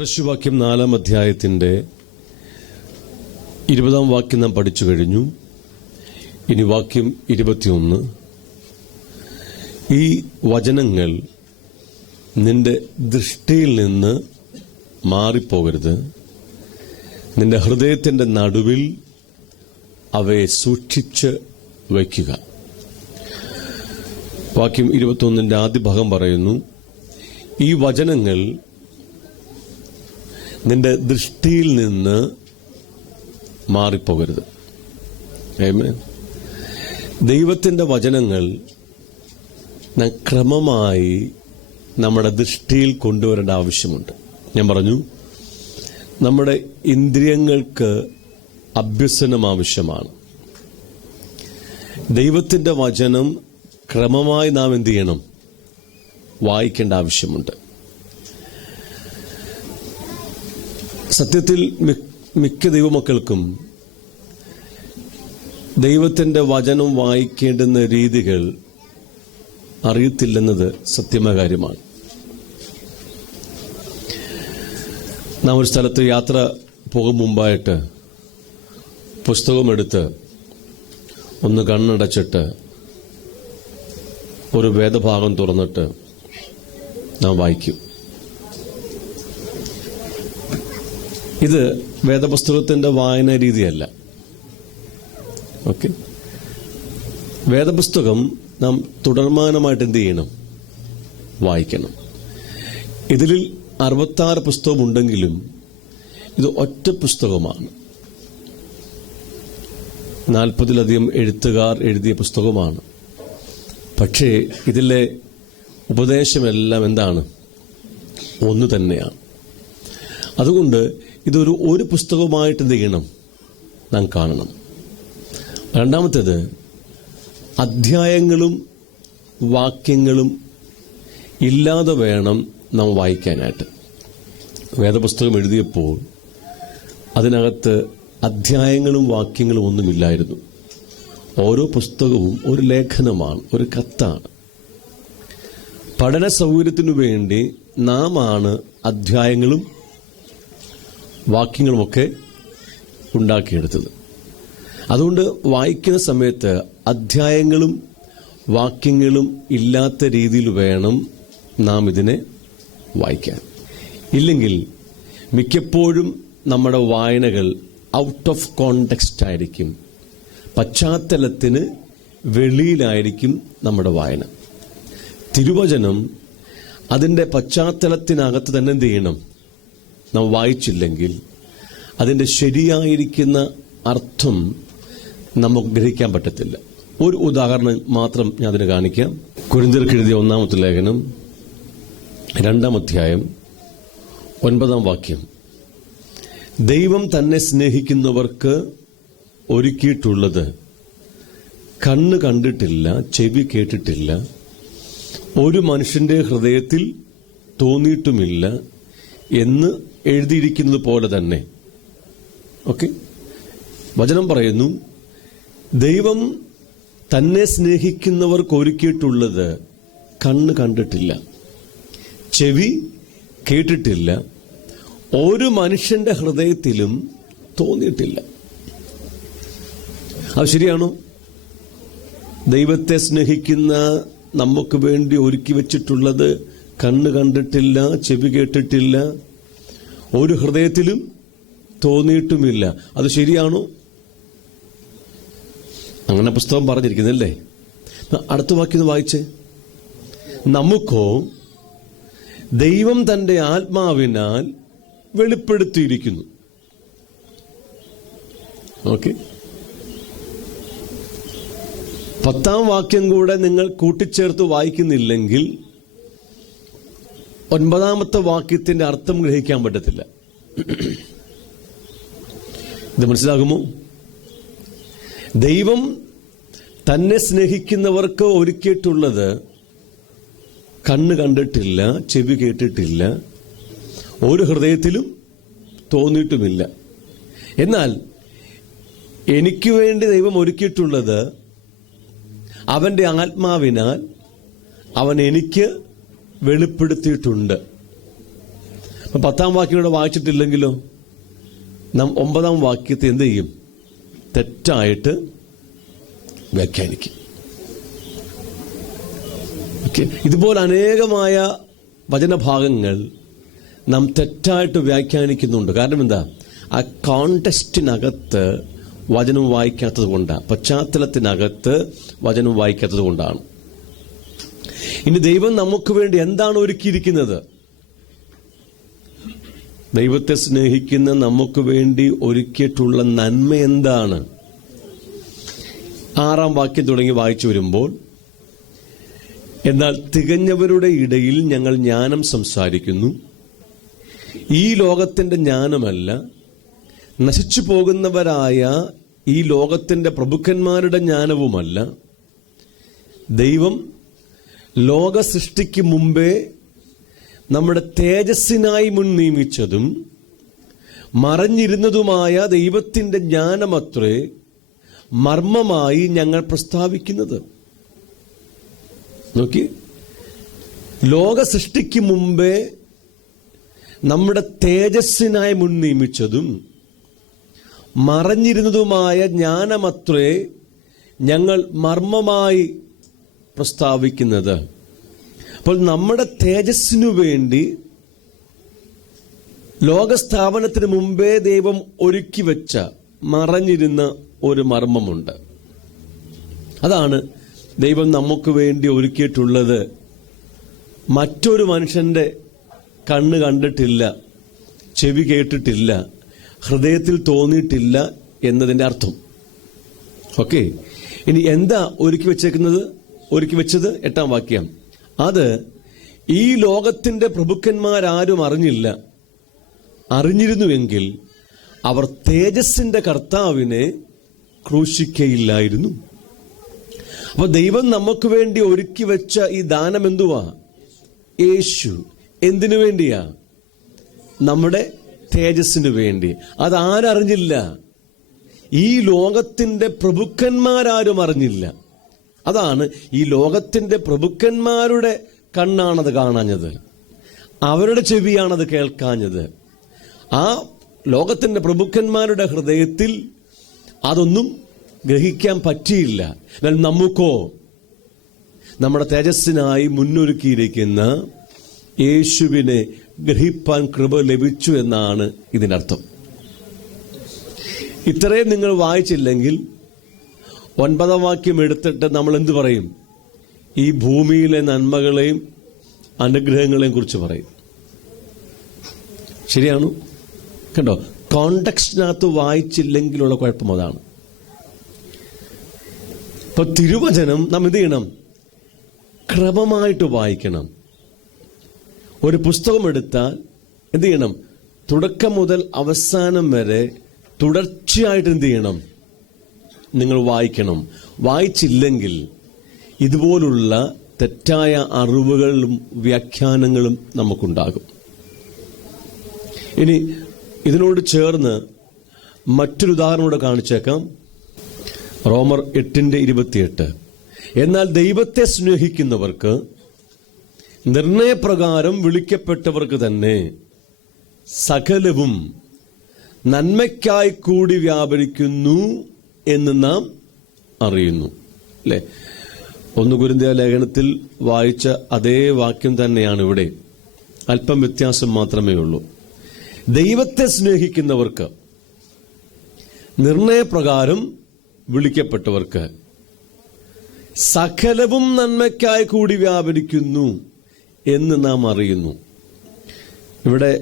സദൃശവാക്യം 4-ാം അധ്യായത്തിൻ്റെ 20-ാം വാക്യം നാം പഠിച്ചു കഴിഞ്ഞു. ഇനി വാക്യം 21. ഈ വചനങ്ങൾ നിന്റെ ദൃഷ്ടിയിൽ നിന്ന് മാറിപ്പോകരുത്, നിന്റെ ഹൃദയത്തിൻ്റെ നടുവിൽ അവയെ സൂക്ഷിച്ച് വയ്ക്കുക. വാക്യം 21-ന്റെ ആദ്യ ഭാഗം പറയുന്നു, ഈ വചനങ്ങൾ നിന്റെ ദൃഷ്ടിയിൽ നിന്ന് മാറിപ്പോകരുത്. ആമേൻ. ദൈവത്തിൻ്റെ വചനങ്ങൾ ക്രമമായി നമ്മുടെ ദൃഷ്ടിയിൽ കൊണ്ടുവരേണ്ട ആവശ്യമുണ്ട്. ഞാൻ പറഞ്ഞു, നമ്മുടെ ഇന്ദ്രിയങ്ങൾക്ക് അഭ്യസനം ആവശ്യമാണ്. ദൈവത്തിൻ്റെ വചനം ക്രമമായി നാം എന്ത് ചെയ്യണം? വായിക്കേണ്ട ആവശ്യമുണ്ട്. സത്യത്തിൽ മിക്ക ദൈവമക്കൾക്കും ദൈവത്തിൻ്റെ വചനം വായിക്കേണ്ടുന്ന രീതികൾ അറിയത്തില്ലെന്നത് സത്യമായ കാര്യമാണ്. നാം ഒരു സ്ഥലത്ത് യാത്ര പോകും മുമ്പായിട്ട് പുസ്തകമെടുത്ത് ഒന്ന് കണ്ണടച്ചിട്ട് ഒരു വേദഭാഗം തുറന്നിട്ട് നാം വായിക്കും. ഇത് വേദപുസ്തകത്തിന്റെ വായന രീതിയല്ല. ഓക്കെ, വേദപുസ്തകം നാം തുടർമാനമായിട്ട് എന്ത് ചെയ്യണം? വായിക്കണം. ഇതിൽ 66 പുസ്തകമുണ്ടെങ്കിലും ഇത് ഒറ്റ പുസ്തകമാണ്. 40-ലധികം എഴുത്തുകാർ എഴുതിയ പുസ്തകമാണ്. പക്ഷേ ഇതിലെ ഉപദേശമെല്ലാം എന്താണ്? ഒന്ന് തന്നെയാണ്. അതുകൊണ്ട് ഇതൊരു പുസ്തകമായിട്ട് എന്ത് ചെയ്യണം? നാം കാണണം. രണ്ടാമത്തേത്, അധ്യായങ്ങളും വാക്യങ്ങളും ഇല്ലാതെ വേണം നാം വായിക്കാനായിട്ട്. വേദപുസ്തകം എഴുതിയപ്പോൾ അതിനകത്ത് അധ്യായങ്ങളും വാക്യങ്ങളും ഒന്നുമില്ലായിരുന്നു. ഓരോ പുസ്തകവും ഒരു ലേഖനമാണ്, ഒരു കത്താണ്. പഠന സൗകര്യത്തിനു വേണ്ടി നാം ആണ് അധ്യായങ്ങളും വാക്യങ്ങളുമൊക്കെ ഉണ്ടാക്കിയെടുത്തത്. അതുകൊണ്ട് വായിക്കുന്ന സമയത്ത് അധ്യായങ്ങളും വാക്യങ്ങളും ഇല്ലാത്ത രീതിയിൽ വേണം നാം ഇതിനെ വായിക്കാൻ. ഇല്ലെങ്കിൽ മിക്കപ്പോഴും നമ്മുടെ വായനകൾ ഔട്ട് ഓഫ് കോണ്ടെക്സ്റ്റ് ആയിരിക്കും, പശ്ചാത്തലത്തിന് വെളിയിലായിരിക്കും നമ്മുടെ വായന. തിരുവചനം അതിൻ്റെ പശ്ചാത്തലത്തിനകത്ത് തന്നെ എന്ത് ചെയ്യണം? നാം വായിച്ചില്ലെങ്കിൽ അതിൻ്റെ ശരിയായിരിക്കുന്ന അർത്ഥം നമുക്ക് ഗ്രഹിക്കാൻ പറ്റത്തില്ല. ഒരു ഉദാഹരണം മാത്രം ഞാൻ അതിന് കാണിക്കാം. കൊരിന്ത്യർക്ക് എഴുതിയ 1-ാമത്തെ ലേഖനം 2-ാം അധ്യായം 9-ാം വാക്യം, ദൈവം തന്നെ സ്നേഹിക്കുന്നവർക്ക് ഒരുക്കിയിട്ടുള്ളത് കണ്ണ് കണ്ടിട്ടില്ല, ചെവി കേട്ടിട്ടില്ല, ഒരു മനുഷ്യന്റെ ഹൃദയത്തിൽ തോന്നിയിട്ടുമില്ല എന്ന് എഴുതിയിരിക്കുന്നത് പോലെ തന്നെ. ഓക്കെ, വചനം പറയുന്നു, ദൈവം തന്നെ സ്നേഹിക്കുന്നവർക്ക് ഒരുക്കിയിട്ടുള്ളത് കണ്ണ് കണ്ടിട്ടില്ല, ചെവി കേട്ടിട്ടില്ല, ഒരു മനുഷ്യന്റെ ഹൃദയത്തിലും തോന്നിയിട്ടില്ല. അത് ശരിയാണോ? ദൈവത്തെ സ്നേഹിക്കുന്ന നമുക്ക് വേണ്ടി ഒരുക്കി വെച്ചിട്ടുള്ളത് കണ്ണ് കണ്ടിട്ടില്ല, ചെവി കേട്ടിട്ടില്ല, ഒരു ഹൃദയത്തിലും തോന്നിയിട്ടുമില്ല. അത് ശരിയാണോ? അങ്ങനെ പുസ്തകം പറഞ്ഞിരിക്കുന്നല്ലേ. അടുത്ത വാക്യം വായിച്ചേ. നമുക്കോ ദൈവം തന്റെ ആത്മാവിനാൽ വെളിപ്പെടുത്തിയിരിക്കുന്നു. ഓക്കെ, 10-ാം വാക്യം കൂടെ നിങ്ങൾ കൂട്ടിച്ചേർത്ത് വായിക്കുന്നില്ലെങ്കിൽ 9-ാമത്തെ വാക്യത്തിന്റെ അർത്ഥം ഗ്രഹിക്കാൻ പറ്റത്തില്ല. ഇത് മനസ്സിലാകുമോ? ദൈവം തന്നെ സ്നേഹിക്കുന്നവർക്ക് ഒരുക്കിയിട്ടുള്ളത് കണ്ണ് കണ്ടിട്ടില്ല, ചെവി കേട്ടിട്ടില്ല, ഒരു ഹൃദയത്തിലും തോന്നിയിട്ടുമില്ല. എന്നാൽ എനിക്ക് വേണ്ടി ദൈവം ഒരുക്കിയിട്ടുള്ളത് അവന്റെ ആത്മാവിനാൽ അവൻ എനിക്ക് വെളിപ്പെടുത്തിയിട്ടുണ്ട്. 10-ാം വാക്യം ഇവിടെ വായിച്ചിട്ടില്ലെങ്കിലോ നാം 9-ാം വാക്യത്തെ എന്ത് ചെയ്യും? തെറ്റായിട്ട് വ്യാഖ്യാനിക്കും. ഇതുപോലെ അനേകമായ വചനഭാഗങ്ങൾ നാം തെറ്റായിട്ട് വ്യാഖ്യാനിക്കുന്നുണ്ട്. കാരണം എന്താ? ആ കോണ്ടെക്സ്റ്റിനകത്ത് വചനം വായിക്കാത്തത് കൊണ്ടാണ്, പശ്ചാത്തലത്തിനകത്ത് വചനം വായിക്കാത്തത് കൊണ്ടാണ്. ഇനി ദൈവം നമുക്ക് വേണ്ടി എന്താണ് ഒരുക്കിയിരിക്കുന്നത്? ദൈവത്തെ സ്നേഹിക്കുന്ന നമുക്ക് വേണ്ടി ഒരുക്കിയിട്ടുള്ള നന്മ എന്താണ്? 6-ാം വാക്യം തുടങ്ങി വായിച്ചു വരുമ്പോൾ, എന്നാൽ തികഞ്ഞവരുടെ ഇടയിൽ ഞങ്ങൾ ജ്ഞാനം സംസാരിക്കുന്നു, ഈ ലോകത്തിന്റെ ജ്ഞാനമല്ല, നശിച്ചു പോകുന്നവരായ ഈ ലോകത്തിന്റെ പ്രഭുക്കന്മാരുടെ ജ്ഞാനവുമല്ല. ദൈവം ലോക സൃഷ്ടിക്ക് മുമ്പേ നമ്മുടെ തേജസ്സിനായി മുൻ നിയമിച്ചതും മറഞ്ഞിരുന്നതുമായ ദൈവത്തിന്റെ ജ്ഞാനമത്രേ മർമ്മമായി ഞങ്ങൾ പ്രസ്താവിക്കുന്നത്. നോക്കി, ലോക സൃഷ്ടിക്ക് മുമ്പേ നമ്മുടെ തേജസ്സിനായി മുൻ നിയമിച്ചതും മറഞ്ഞിരുന്നതുമായ ജ്ഞാനമത്രേ ഞങ്ങൾ മർമ്മമായി പ്രസ്താവിക്കുന്നത്. അപ്പോൾ നമ്മുടെ തേജസ്സിനു വേണ്ടി ലോകസ്ഥാപനത്തിന് മുമ്പേ ദൈവം ഒരുക്കി വെച്ച മറഞ്ഞിരുന്ന ഒരു മർമ്മമുണ്ട്. അതാണ് ദൈവം നമുക്ക് വേണ്ടി ഒരുക്കിയിട്ടുള്ളത്. മറ്റൊരു മനുഷ്യന്റെ കണ്ണ് കണ്ടിട്ടില്ല, ചെവി കേട്ടിട്ടില്ല, ഹൃദയത്തിൽ തോന്നിയിട്ടില്ല എന്നതിന്റെ അർത്ഥം. ഓക്കെ, ഇനി എന്താ ഒരുക്കി വെച്ചേക്കുന്നത്? ഒരുക്കി വെച്ചത് 8-ാം വാക്യം. അത് ഈ ലോകത്തിന്റെ പ്രഭുക്കന്മാരാരും അറിഞ്ഞില്ല. അറിഞ്ഞിരുന്നുവെങ്കിൽ അവർ തേജസ്സിന്റെ കർത്താവിനെ ക്രൂശിക്കയില്ലായിരുന്നു. അപ്പൊ ദൈവം നമുക്ക് വേണ്ടി ഒരുക്കി വെച്ച ഈ ദാനം എന്തുവാ? യേശു. എന്തിനു വേണ്ടിയാ? നമ്മുടെ തേജസ്സിനു വേണ്ടി. അതാരറിഞ്ഞില്ല? ഈ ലോകത്തിന്റെ പ്രഭുക്കന്മാരാരും അറിഞ്ഞില്ല. അതാണ്, ഈ ലോകത്തിന്റെ പ്രഭുക്കന്മാരുടെ കണ്ണാണത് കാണാഞ്ഞത്, അവരുടെ ചെവിയാണത് കേൾക്കാഞ്ഞത്. ആ ലോകത്തിന്റെ പ്രഭുക്കന്മാരുടെ ഹൃദയത്തിൽ അതൊന്നും ഗ്രഹിക്കാൻ പറ്റിയില്ല. എന്നാൽ നമുക്കോ നമ്മുടെ തേജസ്സിനായി മുന്നൊരുക്കിയിരിക്കുന്ന യേശുവിനെ ഗ്രഹിപ്പാൻ കൃപ ലഭിച്ചു എന്നാണ് ഇതിനർത്ഥം. ഇത്രയും നിങ്ങൾ വായിച്ചില്ലെങ്കിൽ 9-ാം വാക്യം എടുത്തിട്ട് നമ്മൾ എന്തു പറയും? ഈ ഭൂമിയിലെ നന്മകളെയും അനുഗ്രഹങ്ങളെയും കുറിച്ച് പറയും. ശരിയാണോ? കണ്ടോ, കോണ്ടെക്സ്റ്റിനകത്ത് വായിച്ചില്ലെങ്കിലുള്ള കുഴപ്പം അതാണ്. ഇപ്പൊ തിരുവചനം നാം എന്ത് ചെയ്യണം? ക്രമമായിട്ട് വായിക്കണം. ഒരു പുസ്തകം എടുത്താൽ എന്ത് ചെയ്യണം? തുടക്കം മുതൽ അവസാനം വരെ തുടർച്ചയായിട്ട് എന്ത് ചെയ്യണം? നിങ്ങൾ വായിക്കണം. വായിച്ചില്ലെങ്കിൽ ഇതുപോലുള്ള തെറ്റായ അറിവുകളും വ്യാഖ്യാനങ്ങളും നമുക്കുണ്ടാകും. ഇനി ഇതിനോട് ചേർന്ന് മറ്റൊരു ഉദാഹരണം കൂടെ കാണിച്ചേക്കാം. റോമർ 8:28. എന്നാൽ ദൈവത്തെ സ്നേഹിക്കുന്നവർക്ക് നിർണയപ്രകാരം വിളിക്കപ്പെട്ടവർക്ക് തന്നെ സകലവും നന്മയ്ക്കായി കൂടി വ്യാപരിക്കുന്നു എന്ന് നാം അറിയുന്നു. അല്ലെ? 1 കൊരിന്ത്യർ ലേഖനത്തിൽ വായിച്ച അതേ വാക്യം തന്നെയാണ് ഇവിടെ. അല്പം വ്യത്യാസം മാത്രമേ ഉള്ളൂ. ദൈവത്തെ സ്നേഹിക്കുന്നവർക്ക്, നിർണയപ്രകാരം വിളിക്കപ്പെട്ടവർക്ക് സകലവും നന്മയ്ക്കായി കൂടി വ്യാപരിക്കുന്നു എന്ന് നാം അറിയുന്നു. ഇവിടെ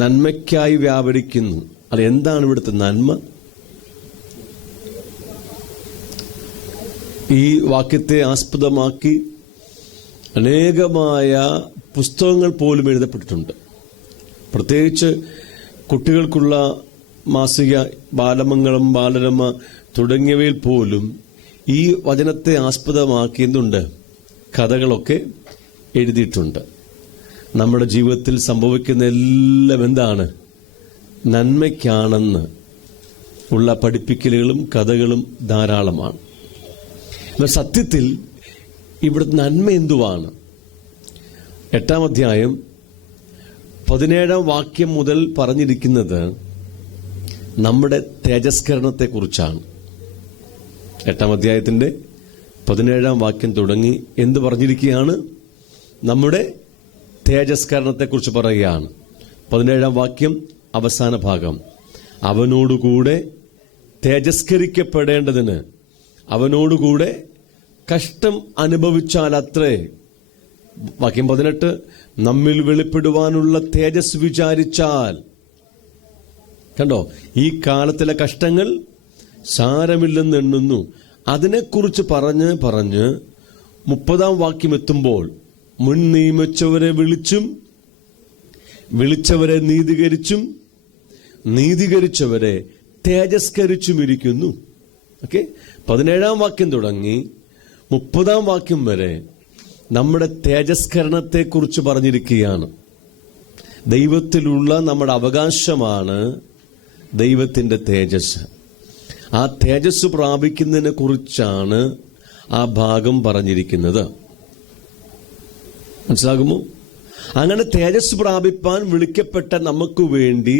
നന്മയ്ക്കായി വ്യാപരിക്കുന്നു. അത് എന്താണ് ഇവിടുത്തെ നന്മ? ഈ വാക്യത്തെ ആസ്പദമാക്കി അനേകമായ പുസ്തകങ്ങൾ പോലും എഴുതപ്പെട്ടിട്ടുണ്ട്. പ്രത്യേകിച്ച് കുട്ടികൾക്കുള്ള മാസിക ബാലമംഗളം, ബാലരമ തുടങ്ങിയവയിൽ പോലും ഈ വചനത്തെ ആസ്പദമാക്കി എന്തുണ്ട്? കഥകളൊക്കെ എഴുതിയിട്ടുണ്ട്. നമ്മുടെ ജീവിതത്തിൽ സംഭവിക്കുന്ന എല്ലാം എന്താണ്? നന്മയ്ക്കാണെന്ന് ഉള്ള പഠിപ്പിക്കലുകളും കഥകളും ധാരാളമാണ്. എന്നാൽ സത്യത്തിൽ ഇവിടെ നന്മ എന്തുവാണ്? 8-ാം അധ്യായം 17-ാം വാക്യം മുതൽ പറഞ്ഞിരിക്കുന്നത് നമ്മുടെ തേജസ്കരണത്തെക്കുറിച്ചാണ്. 8-ാം അധ്യായത്തിന്റെ 17-ാം വാക്യം തുടങ്ങി എന്ത് പറഞ്ഞിരിക്കുകയാണ്? നമ്മുടെ തേജസ്കരണത്തെക്കുറിച്ച് പറയുകയാണ്. 17-ാം വാക്യം അവസാന ഭാഗം, അവനോടുകൂടെ തേജസ്കരിക്കപ്പെടേണ്ടതിന് അവനോടുകൂടെ കഷ്ടം അനുഭവിച്ചാൽ അത്രേ. വാക്യം 18, നമ്മിൽ വെളിപ്പെടുവാനുള്ള തേജസ് വിചാരിച്ചാൽ. കണ്ടോ, ഈ കാലത്തിലെ കഷ്ടങ്ങൾ സാരമില്ലെന്ന് എണ്ണുന്നു. അതിനെക്കുറിച്ച് പറഞ്ഞ് 30-ാം വാക്യം എത്തുമ്പോൾ, മുൻ നിയമിച്ചവരെ വിളിച്ചും വിളിച്ചവരെ നീതീകരിച്ചും നീതീകരിച്ചവരെ തേജസ്കരിച്ചുമിരിക്കുന്നു. ഓക്കെ, 17-ാം വാക്യം തുടങ്ങി 30-ാം വാക്യം വരെ നമ്മുടെ തേജസ്കരണത്തെക്കുറിച്ച് പറഞ്ഞിരിക്കുകയാണ്. ദൈവത്തിലുള്ള നമ്മുടെ അവകാശമാണ് ദൈവത്തിന്റെ തേജസ്. ആ തേജസ് പ്രാപിക്കുന്നതിനെ കുറിച്ചാണ് ആ ഭാഗം പറഞ്ഞിരിക്കുന്നത്. മനസ്സിലാകുമോ? അങ്ങനെ തേജസ് പ്രാപിപ്പാൻ വിളിക്കപ്പെട്ട നമുക്ക് വേണ്ടി,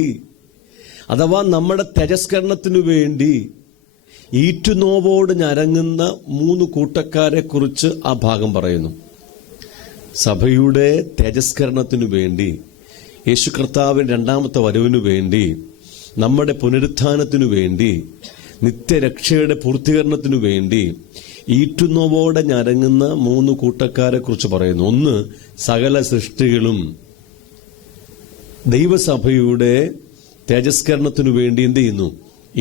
അഥവാ നമ്മുടെ തേജസ്കരണത്തിനു വേണ്ടി ഈറ്റുനോവോട് ഞരങ്ങുന്ന 3 കൂട്ടക്കാരെ കുറിച്ച് ആ ഭാഗം പറയുന്നു. സഭയുടെ തേജസ്കരണത്തിനു വേണ്ടി, യേശു കർത്താവിന്റെ 2ാമത്തെ വരവിനു വേണ്ടി, നമ്മുടെ പുനരുത്ഥാനത്തിനു വേണ്ടി, നിത്യരക്ഷയുടെ പൂർത്തീകരണത്തിനു വേണ്ടി ഈറ്റുനോവോടെ ഞരങ്ങുന്ന 3 കൂട്ടക്കാരെ കുറിച്ച് പറയുന്നു. ഒന്ന്, സകല സൃഷ്ടികളും ദൈവസഭയുടെ തേജസ്കരണത്തിനു വേണ്ടി എന്ത് ചെയ്യുന്നു?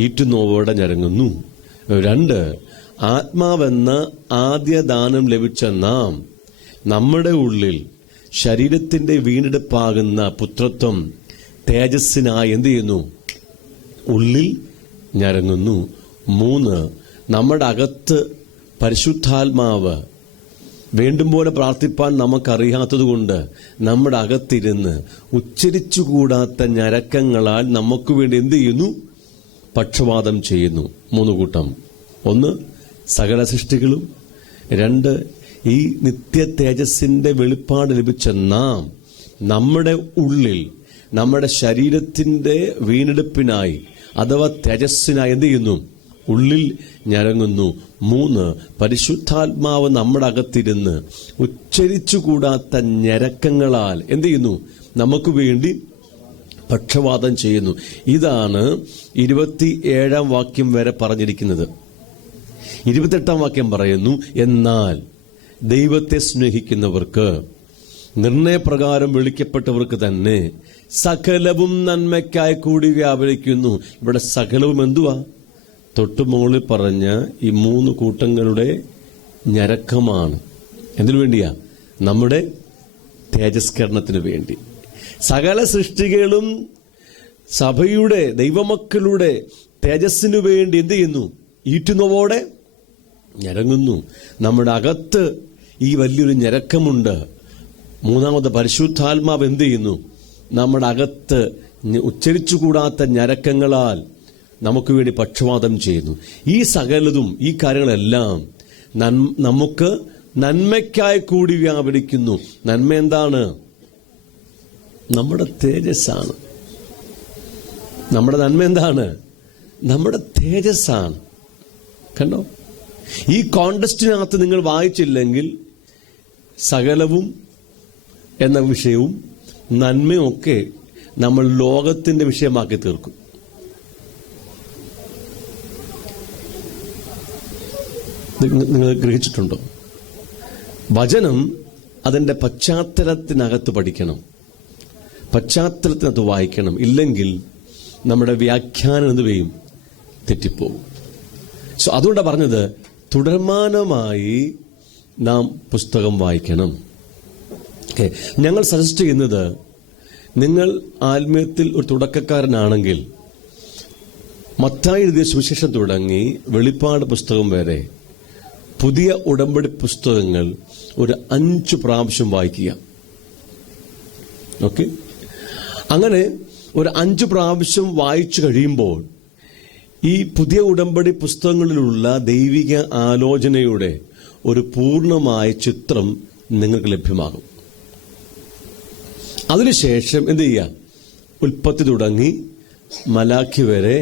ഈറ്റുനോവോടെ ഞരങ്ങുന്നു. 2, ആത്മാവെന്ന ആദ്യ ദാനം ലഭിച്ച നാം നമ്മുടെ ഉള്ളിൽ ശരീരത്തിന്റെ വീണ്ടെടുപ്പാകുന്ന പുത്രത്വം തേജസ്സിനായി എന്ത് ചെയ്യുന്നു? ഉള്ളിൽ ഞരങ്ങുന്നു. 3, നമ്മുടെ അകത്ത് പരിശുദ്ധാത്മാവ് വേണ്ടും പോലെ പ്രാർത്ഥിപ്പാൻ നമുക്കറിയാത്തതുകൊണ്ട് നമ്മുടെ അകത്തിരുന്ന് ഉച്ചരിച്ചുകൂടാത്ത ഞരക്കങ്ങളാൽ നമുക്ക് വേണ്ടി എന്ത് ചെയ്യുന്നു? പക്ഷപാതം ചെയ്യുന്നു. 3 കൂട്ടം. 1, സകല സൃഷ്ടികളും. 2, ഈ നിത്യ തേജസ്സിന്റെ വെളിപ്പാട് ലഭിച്ച നാം നമ്മുടെ ഉള്ളിൽ നമ്മുടെ ശരീരത്തിന്റെ വീണ്ടെടുപ്പിനായി അഥവാ തേജസ്സിനായി എന്ത് ചെയ്യുന്നു? ഉള്ളിൽ ഞരങ്ങുന്നു. 3, പരിശുദ്ധാത്മാവ് നമ്മുടെ അകത്തിരുന്ന് ഉച്ചരിച്ചുകൂടാത്ത ഞരക്കങ്ങളാൽ എന്ത് ചെയ്യുന്നു? നമുക്ക് വേണ്ടി പക്ഷപാതം ചെയ്യുന്നു. ഇതാണ് 27-ാം വാക്യം വരെ പറഞ്ഞിരിക്കുന്നത്. 28-ാം വാക്യം പറയുന്നു, എന്നാൽ ദൈവത്തെ സ്നേഹിക്കുന്നവർക്ക്, നിർണയപ്രകാരം വിളിക്കപ്പെട്ടവർക്ക് തന്നെ സകലവും നന്മയ്ക്കായി കൂടി വ്യാപരിക്കുന്നു. ഇവിടെ സകലവും എന്തുവാ? തൊട്ടുമുകളിൽ പറഞ്ഞ ഈ 3 കൂട്ടങ്ങളുടെ ഞരക്കമാണ്. എന്തിനു വേണ്ടിയാ? നമ്മുടെ തേജസ്കരണത്തിന് വേണ്ടി. സകല സൃഷ്ടികളും സഭയുടെ ദൈവമക്കളുടെ തേജസ്സിനു വേണ്ടി എന്ത് ചെയ്യുന്നു? ഈറ്റുനോവോടെ ഞരങ്ങുന്നു. നമ്മുടെ അകത്ത് ഈ വലിയൊരു ഞരക്കമുണ്ട്. 3ാമത് പരിശുദ്ധാത്മാവ് എന്ത് ചെയ്യുന്നു? നമ്മുടെ അകത്ത് ഉച്ചരിച്ചുകൂടാത്ത ഞരക്കങ്ങളാൽ നമുക്ക് വേണ്ടി പക്ഷപാതം ചെയ്യുന്നു. ഈ സകലതും, ഈ കാര്യങ്ങളെല്ലാം നമുക്ക് നന്മയ്ക്കായി കൂടി വ്യാപരിക്കുന്നു. നന്മ എന്താണ്? നമ്മുടെ തേജസ്സാണ്. നമ്മുടെ നന്മ എന്താണ്? നമ്മുടെ തേജസ്സാണ്. കണ്ടോ? ഈ കോണ്ടസ്റ്റിനകത്ത് നിങ്ങൾ വായിച്ചില്ലെങ്കിൽ സകലവും എന്ന വിഷയവും നന്മയും ഒക്കെ നമ്മൾ ലോകത്തിന്റെ വിഷയമാക്കി തീർക്കും. നിങ്ങൾ ഗ്രഹിച്ചിട്ടുണ്ടോ? വചനം അതിന്റെ പശ്ചാത്തലത്തിനകത്ത് പഠിക്കണം, പശ്ചാത്തലത്തിനകത്ത് വായിക്കണം. ഇല്ലെങ്കിൽ നമ്മുടെ വ്യാഖ്യാനം എന്ത് ചെയ്യും? തെറ്റിപ്പോകും. സോ അതുകൊണ്ടാണ് പറഞ്ഞത്, തുടർമാനമായി നാം പുസ്തകം വായിക്കണം. ഞങ്ങൾ സജസ്റ്റ് ചെയ്യുന്നത്, നിങ്ങൾ ആത്മീയത്തിൽ ഒരു തുടക്കക്കാരനാണെങ്കിൽ മത്തായി എഴുതിയ സുവിശേഷം തുടങ്ങി വെളിപ്പാട് പുസ്തകം വരെ പുതിയ ഉടമ്പടി പുസ്തകങ്ങൾ ഒരു 5 പ്രാവശ്യം വായിക്കുക. ഓക്കെ, അങ്ങനെ ഒരു 5 പ്രാവശ്യം വായിച്ചു കഴിയുമ്പോൾ ഈ പുതിയ ഉടമ്പടി പുസ്തകങ്ങളിലുള്ള ദൈവിക ആലോചനയുടെ ഒരു പൂർണ്ണമായ ചിത്രം നിങ്ങൾക്ക് ലഭ്യമാകും. അതിനുശേഷം എന്ത് ചെയ്യുക? ഉൽപ്പത്തി തുടങ്ങി മലാഖി വരെ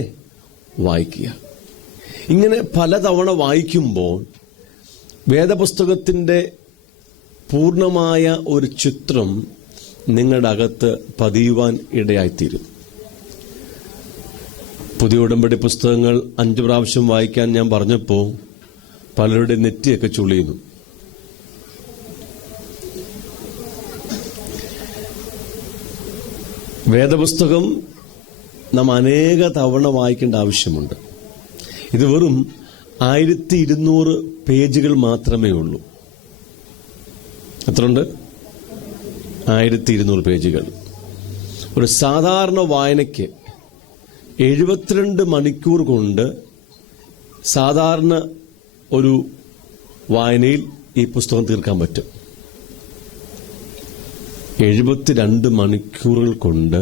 വായിക്കുക. ഇങ്ങനെ പലതവണ വായിക്കുമ്പോൾ വേദപുസ്തകത്തിൻ്റെ പൂർണ്ണമായ ഒരു ചിത്രം നിങ്ങളുടെ അകത്ത് പതിയുവാൻ ഇടയായിത്തീരും. പുതിയ ഉടമ്പടി പുസ്തകങ്ങൾ 5 പ്രാവശ്യം വായിക്കാൻ ഞാൻ പറഞ്ഞപ്പോൾ പലരുടെ നെറ്റിയൊക്കെ ചുളിയുന്നു. വേദപുസ്തകം നാം അനേക തവണ വായിക്കേണ്ട ആവശ്യമുണ്ട്. ഇത് വെറും 1200 പേജുകൾ മാത്രമേ ഉള്ളൂ. എത്രയുണ്ട്? 1200 പേജുകൾ. ഒരു സാധാരണ വായനയ്ക്ക് 72 മണിക്കൂർ കൊണ്ട് സാധാരണ ഒരു വായനയിൽ ഈ പുസ്തകം തീർക്കാൻ പറ്റും. 72 മണിക്കൂറുകൾ കൊണ്ട്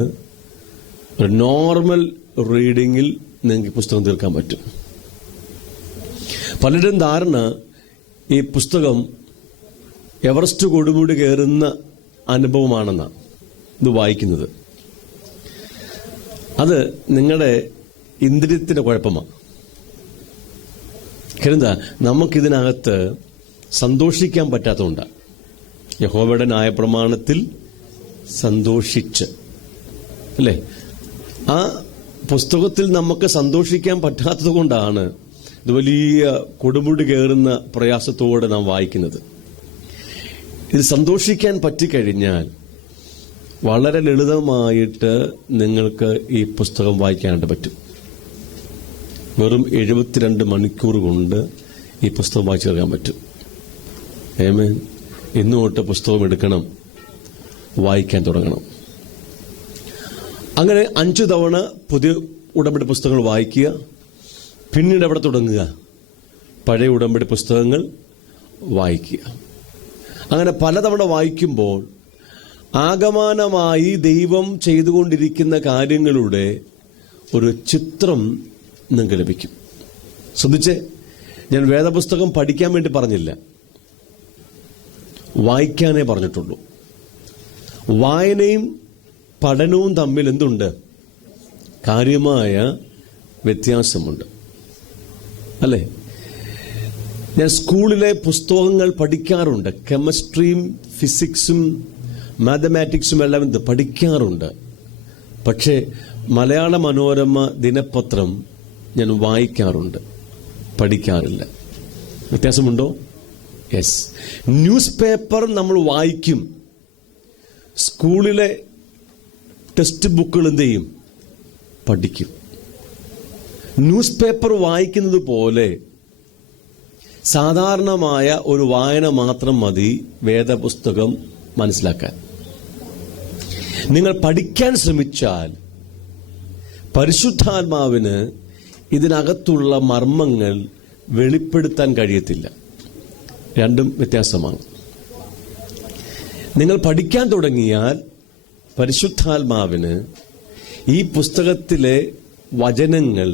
ഒരു നോർമൽ റീഡിങ്ങിൽ നിങ്ങൾക്ക് പുസ്തകം തീർക്കാൻ പറ്റും. പലരും ധാരണ ഈ പുസ്തകം എവറസ്റ്റ് കൊടുമുടി കയറുന്ന അനുഭവമാണെന്നാണ് ഇത് വായിക്കുന്നത്. അത് നിങ്ങളുടെ ഇന്ദ്രിയത്തിന്റെ കുഴപ്പമാണ്. എന്താ? നമുക്കിതിനകത്ത് സന്തോഷിക്കാൻ പറ്റാത്തതുകൊണ്ടാണ്. യഹോവയുടെ ന്യായപ്രമാണത്തിൽ സന്തോഷിച്ച്, അല്ലേ? ആ പുസ്തകത്തിൽ നമുക്ക് സന്തോഷിക്കാൻ പറ്റാത്തത് കൊണ്ടാണ് ഇത് വലിയ കൊടുമുടി കയറുന്ന പ്രയാസത്തോടെ നാം വായിക്കുന്നത്. ഇത് സന്തോഷിക്കാൻ പറ്റിക്കഴിഞ്ഞാൽ വളരെ ലളിതമായിട്ട് നിങ്ങൾക്ക് ഈ പുസ്തകം വായിക്കാനായിട്ട് പറ്റും. വെറും 72 മണിക്കൂർ കൊണ്ട് ഈ പുസ്തകം വായിച്ചു തീർക്കാൻ പറ്റും. ആമേൻ. ഇന്നു തൊട്ട് പുസ്തകം എടുക്കണം, വായിക്കാൻ തുടങ്ങണം. അങ്ങനെ 5 തവണ പുതിയ ഉടമ്പടി പുസ്തകങ്ങൾ വായിക്കുക. പിന്നീട് എവിടെ തുടങ്ങുക? പഴയ ഉടമ്പടി പുസ്തകങ്ങൾ വായിക്കുക. അങ്ങനെ പലതവണ വായിക്കുമ്പോൾ ആകമാനമായി ദൈവം ചെയ്തുകൊണ്ടിരിക്കുന്ന കാര്യങ്ങളുടെ ഒരു ചിത്രം നിങ്ങൾക്ക് ലഭിക്കും. ശ്രദ്ധിച്ചേ, ഞാൻ വേദപുസ്തകം പഠിക്കാൻ വേണ്ടി പറഞ്ഞില്ല, വായിക്കാനേ പറഞ്ഞിട്ടുള്ളൂ. വായനയും പഠനവും തമ്മിൽ എന്തുണ്ട്? കാര്യമായ വ്യത്യാസമുണ്ട്, അല്ലേ? ഞാൻ സ്കൂളിലെ പുസ്തകങ്ങൾ പഠിക്കാറുണ്ട്. കെമിസ്ട്രിയും ഫിസിക്സും മാത്തമാറ്റിക്സും എല്ലാം പഠിക്കാറുണ്ട്. പക്ഷേ മലയാള മനോരമ ദിനപത്രം ഞാൻ വായിക്കാറുണ്ട്, പഠിക്കാറില്ല. വ്യത്യാസമുണ്ടോ? യെസ്. ന്യൂസ് പേപ്പർ നമ്മൾ വായിക്കും. സ്കൂളിലെ ടെക്സ്റ്റ് ബുക്കുകൾ എന്ത് ചെയ്യും? പഠിക്കും. ന്യൂസ് പേപ്പർ വായിക്കുന്നത് പോലെ സാധാരണമായ ഒരു വായന മാത്രം മതി വേദപുസ്തകം മനസ്സിലാക്കാൻ. നിങ്ങൾ പഠിക്കാൻ ശ്രമിച്ചാൽ പരിശുദ്ധാത്മാവിന് ഇതിനകത്തുള്ള മർമ്മങ്ങൾ വെളിപ്പെടുത്താൻ കഴിയത്തില്ല. രണ്ടും വ്യത്യാസമാണ്. നിങ്ങൾ പഠിക്കാൻ തുടങ്ങിയാൽ പരിശുദ്ധാത്മാവിന് ഈ പുസ്തകത്തിലെ വചനങ്ങൾ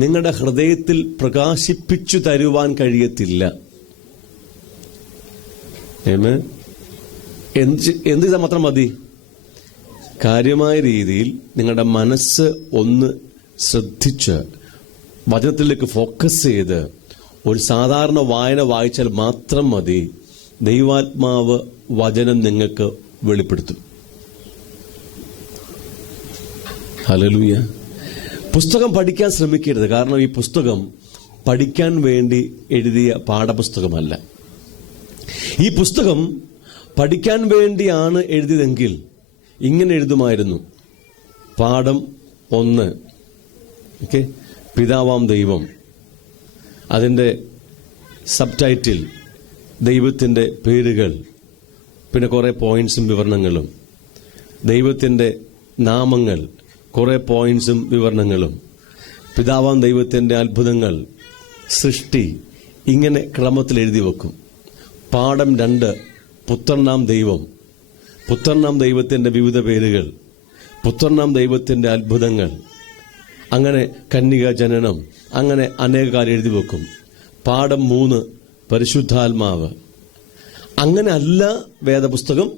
നിങ്ങളുടെ ഹൃദയത്തിൽ പ്രകാശിപ്പിച്ചു തരുവാൻ കഴിയത്തില്ല. എന്ത് മാത്രം മതി? കാര്യമായ രീതിയിൽ നിങ്ങളുടെ മനസ്സ് ഒന്ന് ശ്രദ്ധിച്ച് വചനത്തിലേക്ക് ഫോക്കസ് ചെയ്ത് ഒരു സാധാരണ വായന വായിച്ചാൽ മാത്രം മതി. ദൈവാത്മാവ് വചനം നിങ്ങൾക്ക് വെളിപ്പെടുത്തും. ഹല്ലേലൂയ. പുസ്തകം പഠിക്കാൻ ശ്രമിക്കരുത്. കാരണം ഈ പുസ്തകം പഠിക്കാൻ വേണ്ടി എഴുതിയ പാഠപുസ്തകമല്ല. ഈ പുസ്തകം പഠിക്കാൻ വേണ്ടിയാണ് എഴുതിയതെങ്കിൽ ഇങ്ങനെ എഴുതുമായിരുന്നു: പാഠം 1, ഓക്കെ, പിതാവാം ദൈവം. അതിൻ്റെ സബ് ടൈറ്റിൽ ദൈവത്തിൻ്റെ പേരുകൾ, പിന്നെ കുറേ പോയിന്റ്സും വിവരണങ്ങളും. ദൈവത്തിൻ്റെ നാമങ്ങൾ, കുറേ പോയിന്റ്സും വിവരണങ്ങളും. പിതാവാം ദൈവത്തിൻ്റെ അത്ഭുതങ്ങൾ, സൃഷ്ടി, ഇങ്ങനെ ക്രമത്തിൽ എഴുതി വെക്കും. പാഠം 2, പുത്രനാം ദൈവം. പുത്രനാം ദൈവത്തിൻ്റെ വിവിധ പേരുകൾ, പുത്രനാം ദൈവത്തിൻ്റെ അത്ഭുതങ്ങൾ, അങ്ങനെ കന്യക ജനനം, അങ്ങനെ അനേക കാര്യം എഴുതി വെക്കും. പാഠം 3, പരിശുദ്ധാത്മാവ്. അങ്ങനെ അല്ല വേദപുസ്തകം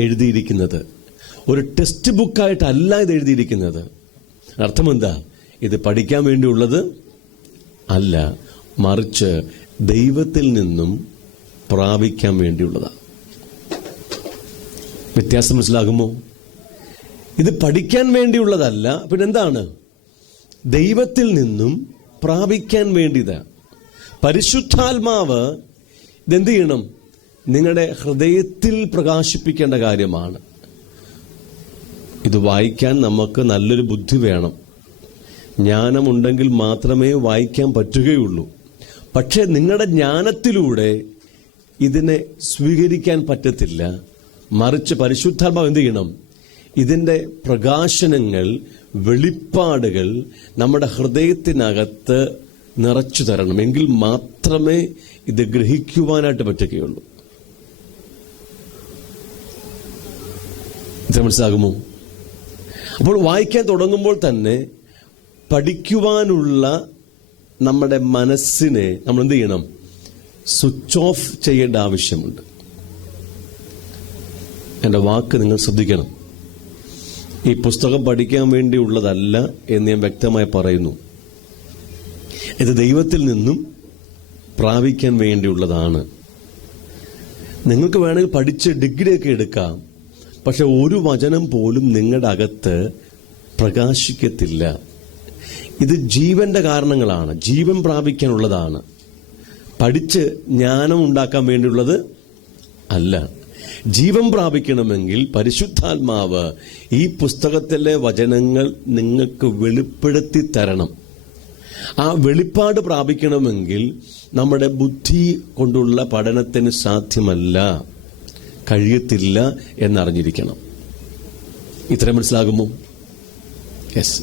എഴുതിയിരിക്കുന്നത്. ഒരു ടെക്സ്റ്റ് ബുക്കായിട്ടല്ല ഇത് എഴുതിയിരിക്കുന്നത്. അർത്ഥം എന്താ? ഇത് പഠിക്കാൻ വേണ്ടിയുള്ളത് അല്ല, മറിച്ച് ദൈവത്തിൽ നിന്നും പ്രാപിക്കാൻ വേണ്ടിയുള്ളതാണ്. വ്യത്യാസം മനസ്സിലാകുമോ? ഇത് പഠിക്കാൻ വേണ്ടിയുള്ളതല്ല, പിന്നെന്താണ്? ദൈവത്തിൽ നിന്നും പ്രാപിക്കാൻ വേണ്ടിയത്. പരിശുദ്ധാത്മാവ് ഇതെന്ത് ചെയ്യണം? നിങ്ങളുടെ ഹൃദയത്തിൽ പ്രകാശിപ്പിക്കേണ്ട കാര്യമാണ്. ഇത് വായിക്കാൻ നമുക്ക് നല്ലൊരു ബുദ്ധി വേണം. ജ്ഞാനമുണ്ടെങ്കിൽ മാത്രമേ വായിക്കാൻ പറ്റുകയുള്ളൂ. പക്ഷെ നിങ്ങളുടെ ജ്ഞാനത്തിലൂടെ ഇതിനെ സ്വീകരിക്കാൻ പറ്റത്തില്ല. മറിച്ച് പരിശുദ്ധാത്മാവ് എന്ത് ചെയ്യണം? ഇതിന്റെ പ്രകാശനങ്ങൾ, വെളിപ്പാടുകൾ നമ്മുടെ ഹൃദയത്തിനകത്ത് നിറച്ചു തരണം. എങ്കിൽ മാത്രമേ ഇത് ഗ്രഹിക്കുവാനായിട്ട് പറ്റുകയുള്ളൂ. ഇത് മനസ്സിലാകുമോ? അപ്പോൾ വായിക്കാൻ തുടങ്ങുമ്പോൾ തന്നെ പഠിക്കുവാനുള്ള നമ്മുടെ മനസ്സിനെ നമ്മൾ എന്ത് ചെയ്യണം? സ്വിച്ച് ഓഫ് ചെയ്യേണ്ട ആവശ്യമുണ്ട്. എൻ്റെ വാക്ക് നിങ്ങൾ ശ്രദ്ധിക്കണം. ഈ പുസ്തകം പഠിക്കാൻ വേണ്ടിയുള്ളതല്ല എന്ന് ഞാൻ വ്യക്തമായി പറയുന്നു. ഇത് ദൈവത്തിൽ നിന്നും പ്രാപിക്കാൻ വേണ്ടിയുള്ളതാണ്. നിങ്ങൾക്ക് വേണമെങ്കിൽ പഠിച്ച് ഡിഗ്രിയൊക്കെ എടുക്കാം. പക്ഷെ ഒരു വചനം പോലും നിങ്ങളുടെ അകത്ത് പ്രകാശിക്കത്തില്ല. ഇത് ജീവന്റെ കാരണങ്ങളാണ്, ജീവൻ പ്രാപിക്കാനുള്ളതാണ്. പഠിച്ച് ജ്ഞാനം ഉണ്ടാക്കാൻ വേണ്ടിയുള്ളത് അല്ല. ജീവൻ പ്രാപിക്കണമെങ്കിൽ പരിശുദ്ധാത്മാവ് ഈ പുസ്തകത്തിലെ വചനങ്ങൾ നിങ്ങൾക്ക് വെളിപ്പെടുത്തി തരണം. ആ വെളിപ്പാട് പ്രാപിക്കണമെങ്കിൽ നമ്മുടെ ബുദ്ധി കൊണ്ടുള്ള പഠനത്തിന് സാധ്യമല്ല, കഴിയത്തില്ല എന്നറിഞ്ഞിരിക്കണം. ഇത്രയും മനസ്സിലാകുമോ? യെസ്.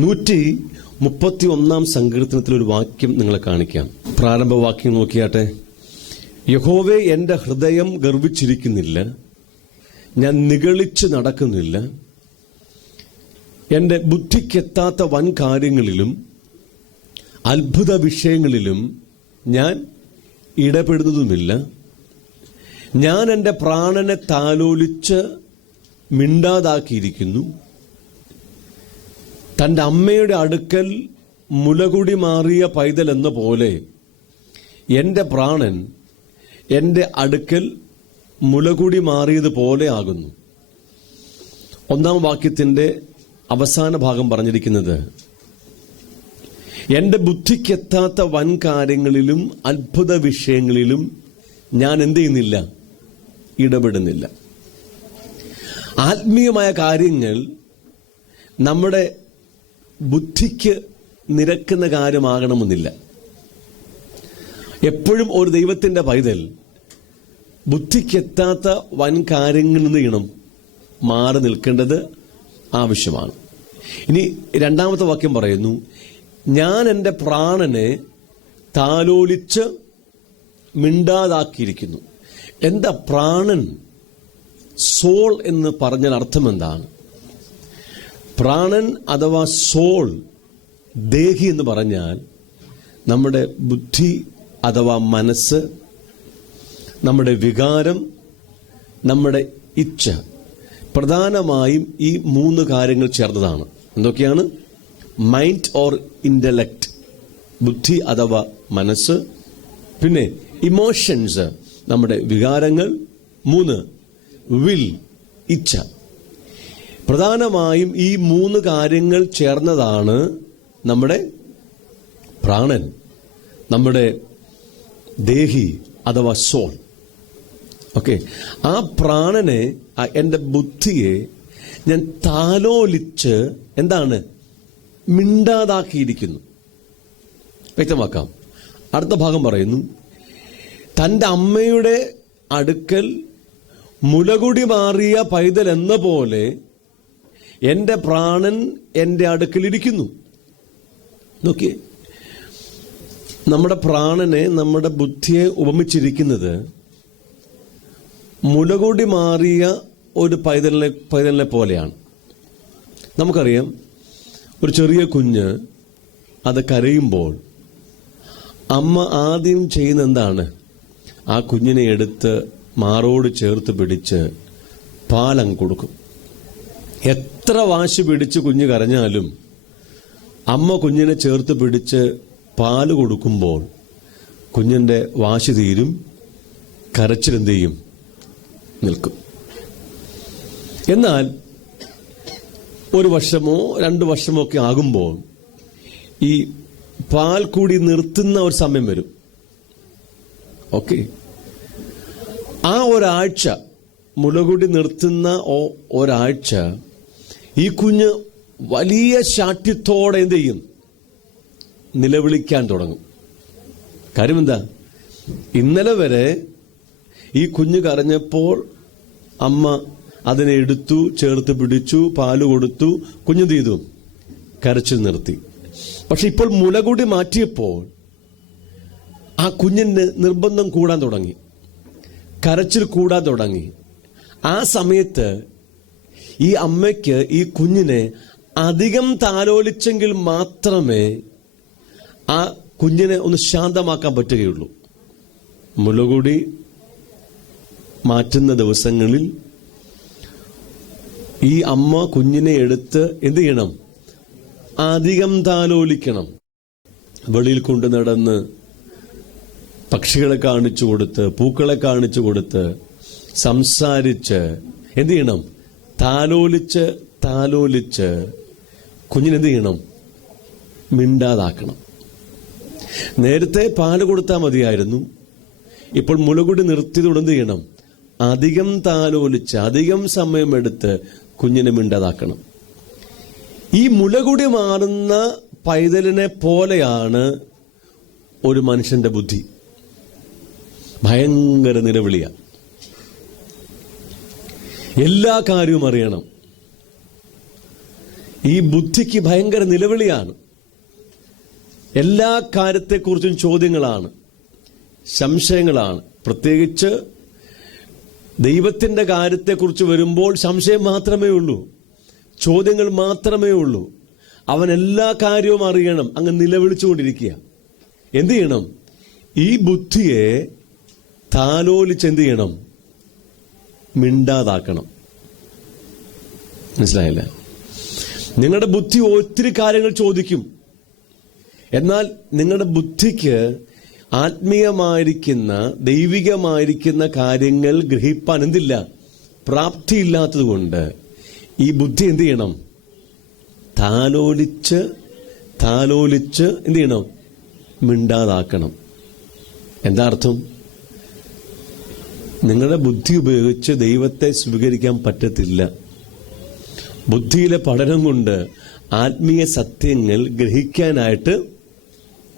131 സങ്കീർത്തനത്തിൽ ഒരു വാക്യം നിങ്ങളെ കാണിക്കാം. പ്രാരംഭവാക്യം നോക്കിയാട്ടെ. യഹോവേ, എന്റെ ഹൃദയം ഗർവിച്ചിരിക്കുന്നില്ല, ഞാൻ നിഗളിച്ച് നടക്കുന്നില്ല. എന്റെ ബുദ്ധിക്കെത്താത്ത വൻ കാര്യങ്ങളിലും അത്ഭുത വിഷയങ്ങളിലും ഞാൻ ഇടപെടുന്നതുമില്ല. ഞാൻ എന്റെ പ്രാണനെ താലോലിച്ച് മിണ്ടാതാക്കിയിരിക്കുന്നു. തന്റെ അമ്മയുടെ അടുക്കൽ മുലകുടി മാറിയ പൈതൽ എന്ന പോലെ എന്റെ പ്രാണൻ എന്റെ അടുക്കൽ മുലകുടി മാറിയതുപോലെ ആകുന്നു. 1 വാക്യത്തിന്റെ അവസാന ഭാഗം പറഞ്ഞിരിക്കുന്നത്, എന്റെ ബുദ്ധിക്കെത്താത്ത വൻ കാര്യങ്ങളിലും അത്ഭുത വിഷയങ്ങളിലും ഞാൻ എന്ത് ചെയ്യുന്നില്ല? ഇടപെടുന്നില്ല. ആത്മീയമായ കാര്യങ്ങൾ നമ്മുടെ ബുദ്ധിക്ക് നിരക്കുന്ന കാര്യമാകണമെന്നില്ല. എപ്പോഴും ഒരു ദൈവത്തിന്റെ പൈതൽ ബുദ്ധിക്കെത്താത്ത വൻ കാര്യങ്ങളിൽ നിന്ന് ചെയ്യണം മാറി നിൽക്കേണ്ടത് ആവശ്യമാണ്. ഇനി 2 വാക്യം പറയുന്നു, ഞാൻ എൻ്റെ പ്രാണനെ താലോലിച്ച് മിണ്ടാതാക്കിയിരിക്കുന്നു. എന്താ പ്രാണൻ? സോൾ എന്ന് പറഞ്ഞാൽ അർത്ഥം എന്താണ്? പ്രാണൻ അഥവാ സോൾ, ദേഹി എന്ന് പറഞ്ഞാൽ നമ്മുടെ ബുദ്ധി അഥവാ മനസ്സ്, നമ്മുടെ വികാരം, നമ്മുടെ ഇച്ഛ, പ്രധാനമായും ഈ 3 കാര്യങ്ങൾ ചേർന്നതാണ്. എന്തൊക്കെയാണ്? മൈൻഡ് ഓർ ഇന്റലക്ട്, ബുദ്ധി അഥവാ മനസ്സ്, പിന്നെ ഇമോഷൻസ്, നമ്മുടെ വികാരങ്ങൾ, 3 വിൽ, ഇച്ഛ. പ്രധാനമായും ഈ 3 കാര്യങ്ങൾ ചേർന്നതാണ് നമ്മുടെ പ്രാണൻ, നമ്മുടെ ദേഹി അഥവാ സോൾ. ഓക്കെ, ആ പ്രാണനെ, എൻ്റെ ബുദ്ധിയെ ഞാൻ താലോലിച്ച് എന്താണ്? മിണ്ടാതാക്കിയിരിക്കുന്നു. വ്യക്തമാക്കാം. അടുത്ത ഭാഗം പറയുന്നു, തൻ്റെ അമ്മയുടെ അടുക്കൽ മുലകുടി മാറിയ പൈതൽ എന്ന പോലെ എൻ്റെ പ്രാണൻ എൻ്റെ അടുക്കലിരിക്കുന്നു. നോക്കിയേ, നമ്മുടെ പ്രാണനെ, നമ്മുടെ ബുദ്ധിയെ ഉപമിച്ചിരിക്കുന്നത് മുലകുടി മാറിയ ഒരു പൈതലിനെ പോലെയാണ്. നമുക്കറിയാം, ഒരു ചെറിയ കുഞ്ഞ് അത് കരയുമ്പോൾ അമ്മ ആദ്യം ചെയ്യുന്ന എന്താണ്? ആ കുഞ്ഞിനെ എടുത്ത് മാറോട് ചേർത്ത് പിടിച്ച് പാലങ്ങ് കൊടുക്കും. എത്ര വാശി പിടിച്ച് കുഞ്ഞ് കരഞ്ഞാലും അമ്മ കുഞ്ഞിനെ ചേർത്ത് പിടിച്ച് പാല് കൊടുക്കുമ്പോൾ കുഞ്ഞിന്റെ വാശി തീരും, കരച്ചിലെന്ത് ചെയ്യും? നിൽക്കും. എന്നാൽ 1 വർഷമോ 2 വർഷമോ ഒക്കെ ആകുമ്പോൾ ഈ പാൽ കൂടി നിർത്തുന്ന ഒരു സമയം വരും. ഓക്കെ, ആ ഒരാഴ്ച, മുലകുടി നിർത്തുന്ന ഒരാഴ്ച ഈ കുഞ്ഞ് വലിയ ശാഠ്യത്തോടെ എന്ത് ചെയ്യും? നിലവിളിക്കാൻ തുടങ്ങും. കാര്യം എന്താ? ഇന്നലെ വരെ ഈ കുഞ്ഞ് കരഞ്ഞപ്പോൾ അമ്മ അതിനെ എടുത്തു, ചേർത്ത് പിടിച്ചു, പാല് കൊടുത്തു, കുഞ്ഞെന്ത് ചെയ്തു? കരച്ചിൽ നിർത്തി. പക്ഷെ ഇപ്പോൾ മുലകുടി മാറ്റിയപ്പോൾ ആ കുഞ്ഞിന് നിർബന്ധം കൂടാൻ തുടങ്ങി, കരച്ചിൽ കൂടാൻ തുടങ്ങി. ആ സമയത്ത് ഈ അമ്മയ്ക്ക് ഈ കുഞ്ഞിനെ അധികം താലോലിച്ചെങ്കിൽ മാത്രമേ ആ കുഞ്ഞിനെ ഒന്ന് ശാന്തമാക്കാൻ പറ്റുകയുള്ളൂ. മുലകുടി മാറ്റുന്ന ദിവസങ്ങളിൽ ഈ അമ്മ കുഞ്ഞിനെ എടുത്ത് എന്ത് ചെയ്യണം? അധികം താലോലിക്കണം. വെളിയിൽ കൊണ്ടു നടന്ന് പക്ഷികളെ കാണിച്ചു കൊടുത്ത്, പൂക്കളെ കാണിച്ചു കൊടുത്ത്, സംസാരിച്ച് എന്ത് ചെയ്യണം? താലോലിച്ച് താലോലിച്ച് കുഞ്ഞിനെന്ത് ചെയ്യണം? മിണ്ടാതാക്കണം. നേരത്തെ പാല് കൊടുത്താൽ മതിയായിരുന്നു. ഇപ്പോൾ മുലകുടി നിർത്തിയതോടെ എന്ത് ചെയ്യണം? അധികം താലോലിച്ച് അധികം സമയമെടുത്ത് കുഞ്ഞിനെ മിണ്ടാതാക്കണം. ഈ മുലകുടി മാറുന്ന പൈതലിനെ പോലെയാണ് ഒരു മനുഷ്യന്റെ ബുദ്ധി. ഭയങ്കര നിലവിളിയ, എല്ലാ കാര്യവും അറിയണം. ഈ ബുദ്ധിക്ക് ഭയങ്കര നിലവിളിയാണ്. എല്ലാ കാര്യത്തെക്കുറിച്ചും ചോദ്യങ്ങളാണ്, സംശയങ്ങളാണ്. പ്രത്യേകിച്ച് ദൈവത്തിന്റെ കാര്യത്തെക്കുറിച്ച് വരുമ്പോൾ സംശയം മാത്രമേ ഉള്ളൂ, ചോദ്യങ്ങൾ മാത്രമേ ഉള്ളൂ. അവൻ എല്ലാ കാര്യവും അറിയണം. അങ്ങ് നിലവിളിച്ചുകൊണ്ടിരിക്കുക. എന്ത് ചെയ്യണം? ഈ ബുദ്ധിയെ താലോലിച്ച് എന്ത് ചെയ്യണം? മിണ്ടാതാക്കണം. മനസ്സിലായില്ല? നിങ്ങളുടെ ബുദ്ധി ഒത്തിരി കാര്യങ്ങൾ ചോദിക്കും. എന്നാൽ നിങ്ങളുടെ ബുദ്ധിക്ക് ആത്മീയമായിരിക്കുന്ന, ദൈവികമായിരിക്കുന്ന കാര്യങ്ങൾ ഗ്രഹിപ്പാൻ എന്തില്ല? പ്രാപ്തിയില്ലാത്തത് കൊണ്ട് ഈ ബുദ്ധി എന്ത് ചെയ്യണം? താലോലിച്ച് താലോലിച്ച് എന്ത് ചെയ്യണം? മിണ്ടാതാക്കണം. എന്താ അർത്ഥം? നിങ്ങളുടെ ബുദ്ധി ഉപയോഗിച്ച് ദൈവത്തെ സ്വീകരിക്കാൻ പറ്റത്തില്ല. ബുദ്ധിയിലെ പഠനം കൊണ്ട് ആത്മീയ സത്യങ്ങൾ ഗ്രഹിക്കാനായിട്ട്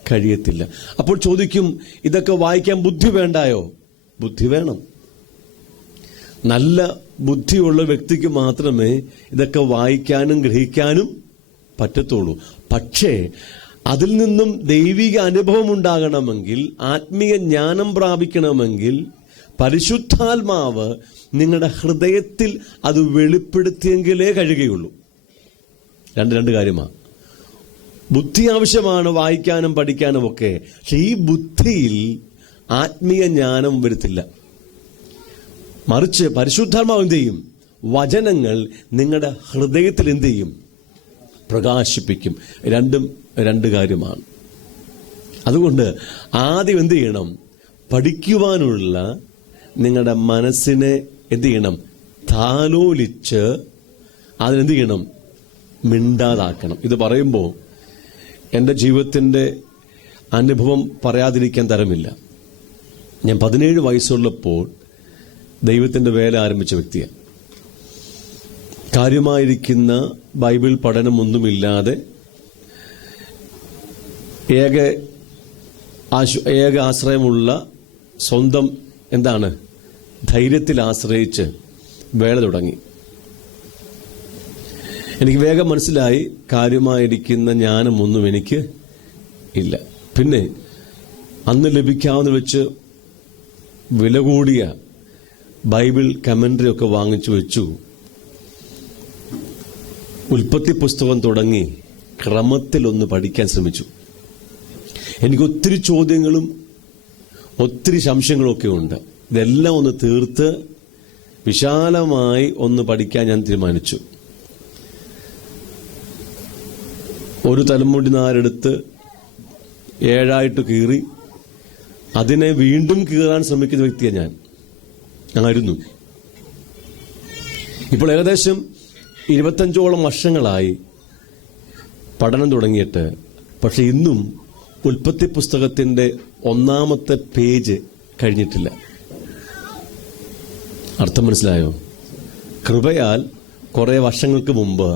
കഴിയത്തില്ല. അപ്പോൾ ചോദിക്കും, ഇതൊക്കെ വായിക്കാൻ ബുദ്ധി വേണ്ടായോ? ബുദ്ധി വേണം. നല്ല ബുദ്ധിയുള്ള വ്യക്തിക്ക് മാത്രമേ ഇതൊക്കെ വായിക്കാനും ഗ്രഹിക്കാനും പറ്റത്തുള്ളൂ. പക്ഷേ അതിൽ നിന്നും ദൈവിക അനുഭവം ഉണ്ടാകണമെങ്കിൽ, ആത്മീയ ജ്ഞാനം പ്രാപിക്കണമെങ്കിൽ പരിശുദ്ധാത്മാവ് നിങ്ങളുടെ ഹൃദയത്തിൽ അത് വെളിപ്പെടുത്തിയെങ്കിലേ കഴിയുകയുള്ളൂ. രണ്ട് കാര്യമാണ്. ബുദ്ധി ആവശ്യമാണ് വായിക്കാനും പഠിക്കാനും ഒക്കെ. പക്ഷെ ഈ ബുദ്ധിയിൽ ആത്മീയ ജ്ഞാനം വരുത്തില്ല. മറിച്ച് പരിശുദ്ധാത്മാവ് എന്ത് ചെയ്യും? വചനങ്ങൾ നിങ്ങളുടെ ഹൃദയത്തിൽ എന്ത് ചെയ്യും? പ്രകാശിപ്പിക്കും. രണ്ടും രണ്ട് കാര്യമാണ്. അതുകൊണ്ട് ആദ്യം എന്ത് ചെയ്യണം? പഠിക്കുവാനുള്ള നിങ്ങളുടെ മനസ്സിനെ എന്ത് ചെയ്യണം? താലോലിച്ച് അതിനെന്ത് ചെയ്യണം? മിണ്ടാതാക്കണം. ഇത് പറയുമ്പോൾ എൻ്റെ ജീവിതത്തിൻ്റെ അനുഭവം പറയാതിരിക്കാൻ തരമില്ല. ഞാൻ 17 വയസ്സുള്ളപ്പോൾ ദൈവത്തിൻ്റെ വേല ആരംഭിച്ച വ്യക്തിയാണ്. കാര്യമായിരിക്കുന്ന ബൈബിൾ പഠനമൊന്നുമില്ലാതെ ഏക ആശ്രയമുള്ള സ്വന്തം എന്താണ് ധൈര്യത്തിൽ ആശ്രയിച്ച് വേല തുടങ്ങി. എനിക്ക് വേഗം മനസ്സിലായി കാര്യമായിരിക്കുന്ന ജ്ഞാനമൊന്നും എനിക്ക് ഇല്ല. പിന്നെ അന്ന് ലഭിക്കാവുന്ന വെച്ച് വില കൂടിയ ബൈബിൾ കമന്ററി ഒക്കെ വാങ്ങിച്ചു വെച്ചു. ഉൽപ്പത്തി പുസ്തകം തുടങ്ങി ക്രമത്തിൽ ഒന്ന് പഠിക്കാൻ ശ്രമിച്ചു. എനിക്ക് ഒത്തിരി ചോദ്യങ്ങളും ഒത്തിരി സംശയങ്ങളും ഒക്കെ ഉണ്ട്. ഇതെല്ലാം ഒന്ന് തീർത്ത് വിശാലമായി ഒന്ന് പഠിക്കാൻ ഞാൻ തീരുമാനിച്ചു. ഒരു തലമുടി നാരെടുത്ത് 7 കീറി അതിനെ വീണ്ടും കീറാൻ ശ്രമിക്കുന്ന വ്യക്തിയാണ് ഞാനായിരുന്നു. ഇപ്പോൾ ഏകദേശം 25ഓളം വർഷങ്ങളായി പഠനം തുടങ്ങിയിട്ട്, പക്ഷെ ഇന്നും ഉൽപ്പത്തി പുസ്തകത്തിന്റെ 1-ാമത്തെ പേജ് കഴിഞ്ഞിട്ടില്ല. അർത്ഥം മനസ്സിലായോ? കൃപയാൽ കുറെ വർഷങ്ങൾക്ക് മുമ്പ്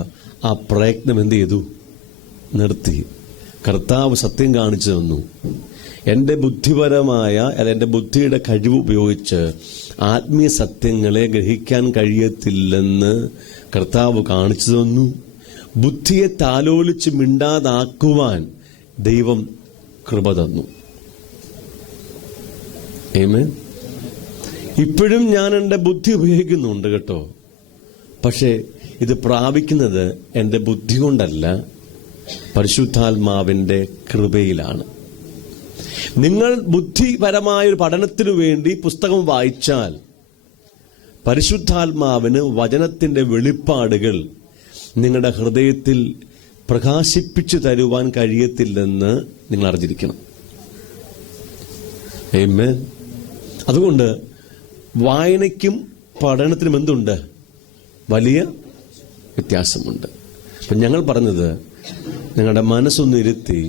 ആ പ്രയത്നം എന്ത് ചെയ്തു? നിർത്തി. കർത്താവ് സത്യം കാണിച്ചു തന്നു. എന്റെ ബുദ്ധിപരമായ എന്റെ ബുദ്ധിയുടെ കഴിവ് ഉപയോഗിച്ച് ആത്മീയ സത്യങ്ങളെ ഗ്രഹിക്കാൻ കഴിയത്തില്ലെന്ന് കർത്താവ് കാണിച്ചു തന്നു. ബുദ്ധിയെ താലോലിച്ച് മിണ്ടാതാക്കുവാൻ ദൈവം കൃപ തന്നു. ആമേൻ. ഇപ്പോഴും ഞാൻ എന്റെ ബുദ്ധി ഉപയോഗിക്കുന്നുണ്ട് കേട്ടോ. പക്ഷേ ഇത് പ്രാപിക്കുന്നത് എന്റെ ബുദ്ധി കൊണ്ടല്ല, പരിശുദ്ധാത്മാവിന്റെ കൃപയിലാണ്. നിങ്ങൾ ബുദ്ധിപരമായ ഒരു പഠനത്തിനു വേണ്ടി പുസ്തകം വായിച്ചാൽ പരിശുദ്ധാത്മാവിന് വചനത്തിന്റെ വെളിപ്പാടുകൾ നിങ്ങളുടെ ഹൃദയത്തിൽ പ്രകാശിപ്പിച്ചു തരുവാൻ കഴിയത്തില്ലെന്ന് നിങ്ങൾ അറിഞ്ഞിരിക്കണം. ആമേൻ. അതുകൊണ്ട് വായനയ്ക്കും പഠനത്തിനും എന്തുണ്ട്? വലിയ വ്യത്യാസമുണ്ട്. അപ്പം ഞങ്ങൾ പറഞ്ഞത്, നിങ്ങളുടെ മനസ്സൊന്ന് ഇരുത്തി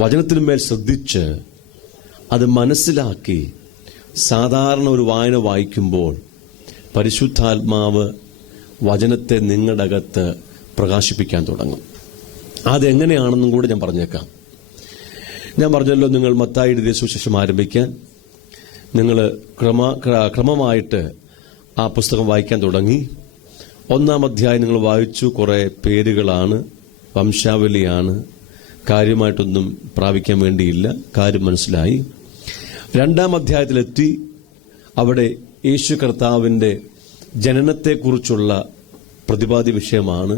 വചനത്തിനുമേൽ ശ്രദ്ധിച്ച് അത് മനസ്സിലാക്കി സാധാരണ ഒരു വായന വായിക്കുമ്പോൾ പരിശുദ്ധാത്മാവ് വചനത്തെ നിങ്ങളുടെ അകത്ത് പ്രകാശിപ്പിക്കാൻ തുടങ്ങും. അതെങ്ങനെയാണെന്നും കൂടി ഞാൻ പറഞ്ഞേക്കാം. ഞാൻ പറഞ്ഞല്ലോ, നിങ്ങൾ മത്തായി എഴുതിയ സുവിശേഷം ആരംഭിക്കാൻ നിങ്ങൾ ക്രമമായിട്ട് ആ പുസ്തകം വായിക്കാൻ തുടങ്ങി. 1-ാം അധ്യായം നിങ്ങൾ വായിച്ചു. കുറെ പേരുകളാണ്, വംശാവലിയാണ്, കാര്യമായിട്ടൊന്നും പ്രാപിക്കാൻ വേണ്ടിയില്ല, കാര്യം മനസ്സിലായി. 2-ാം അധ്യായത്തിലെത്തി. അവിടെ യേശു കർത്താവിന്റെ ജനനത്തെക്കുറിച്ചുള്ള പ്രതിപാദ്യ വിഷയമാണ്.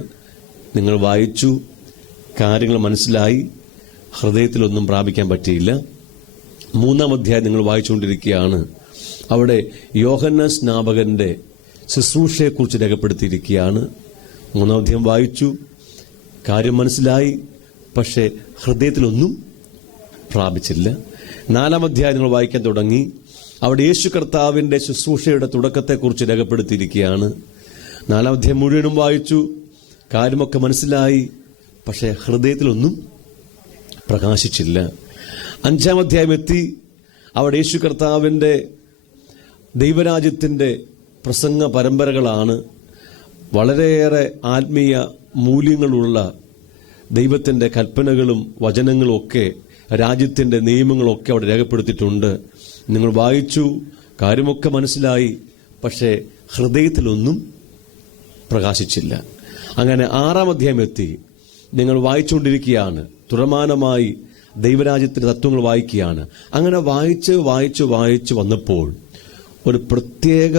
നിങ്ങൾ വായിച്ചു, കാര്യങ്ങൾ മനസ്സിലായി, ഹൃദയത്തിലൊന്നും പ്രാപിക്കാൻ പറ്റിയില്ല. 3-ാം അധ്യായം നിങ്ങൾ വായിച്ചുകൊണ്ടിരിക്കുകയാണ്. അവിടെ യോഹന്നാൻ സ്നാപകന്റെ ശുശ്രൂഷയെക്കുറിച്ച് രേഖപ്പെടുത്തിയിരിക്കുകയാണ്. 3-ാം അധ്യായം വായിച്ചു, കാര്യം മനസ്സിലായി, പക്ഷേ ഹൃദയത്തിലൊന്നും പ്രാപിച്ചില്ല. 4-ാം അധ്യായം നിങ്ങൾ വായിക്കാൻ തുടങ്ങി. അവിടെ യേശു കർത്താവിന്റെ ശുശ്രൂഷയുടെ തുടക്കത്തെക്കുറിച്ച് രേഖപ്പെടുത്തിയിരിക്കുകയാണ്. 4-ാം അധ്യായം മുഴുവനും വായിച്ചു, കാര്യമൊക്കെ മനസ്സിലായി, പക്ഷേ ഹൃദയത്തിലൊന്നും പ്രകാശിച്ചില്ല. 5-ാം അധ്യായം എത്തി. അവിടെ യേശു കർത്താവിന്റെ ദൈവരാജ്യത്തിന്റെ പ്രസംഗ പരമ്പരകളാണ്. വളരെയേറെ ആത്മീയ മൂല്യങ്ങളുള്ള ദൈവത്തിന്റെ കൽപ്പനകളും വചനങ്ങളും ഒക്കെ, രാജ്യത്തിന്റെ നിയമങ്ങളൊക്കെ അവിടെ രേഖപ്പെടുത്തിയിട്ടുണ്ട്. നിങ്ങൾ വായിച്ചു, കാര്യമൊക്കെ മനസ്സിലായി, പക്ഷേ ഹൃദയത്തിലൊന്നും പ്രകാശിച്ചില്ല. അങ്ങനെ 6-ാം അധ്യായം എത്തി. നിങ്ങൾ വായിച്ചുകൊണ്ടിരിക്കുകയാണ്, തുടർമാനമായി ദൈവരാജ്യത്തിന്റെ തത്വങ്ങൾ വായിക്കുകയാണ്. അങ്ങനെ വായിച്ച് വന്നപ്പോൾ ഒരു പ്രത്യേക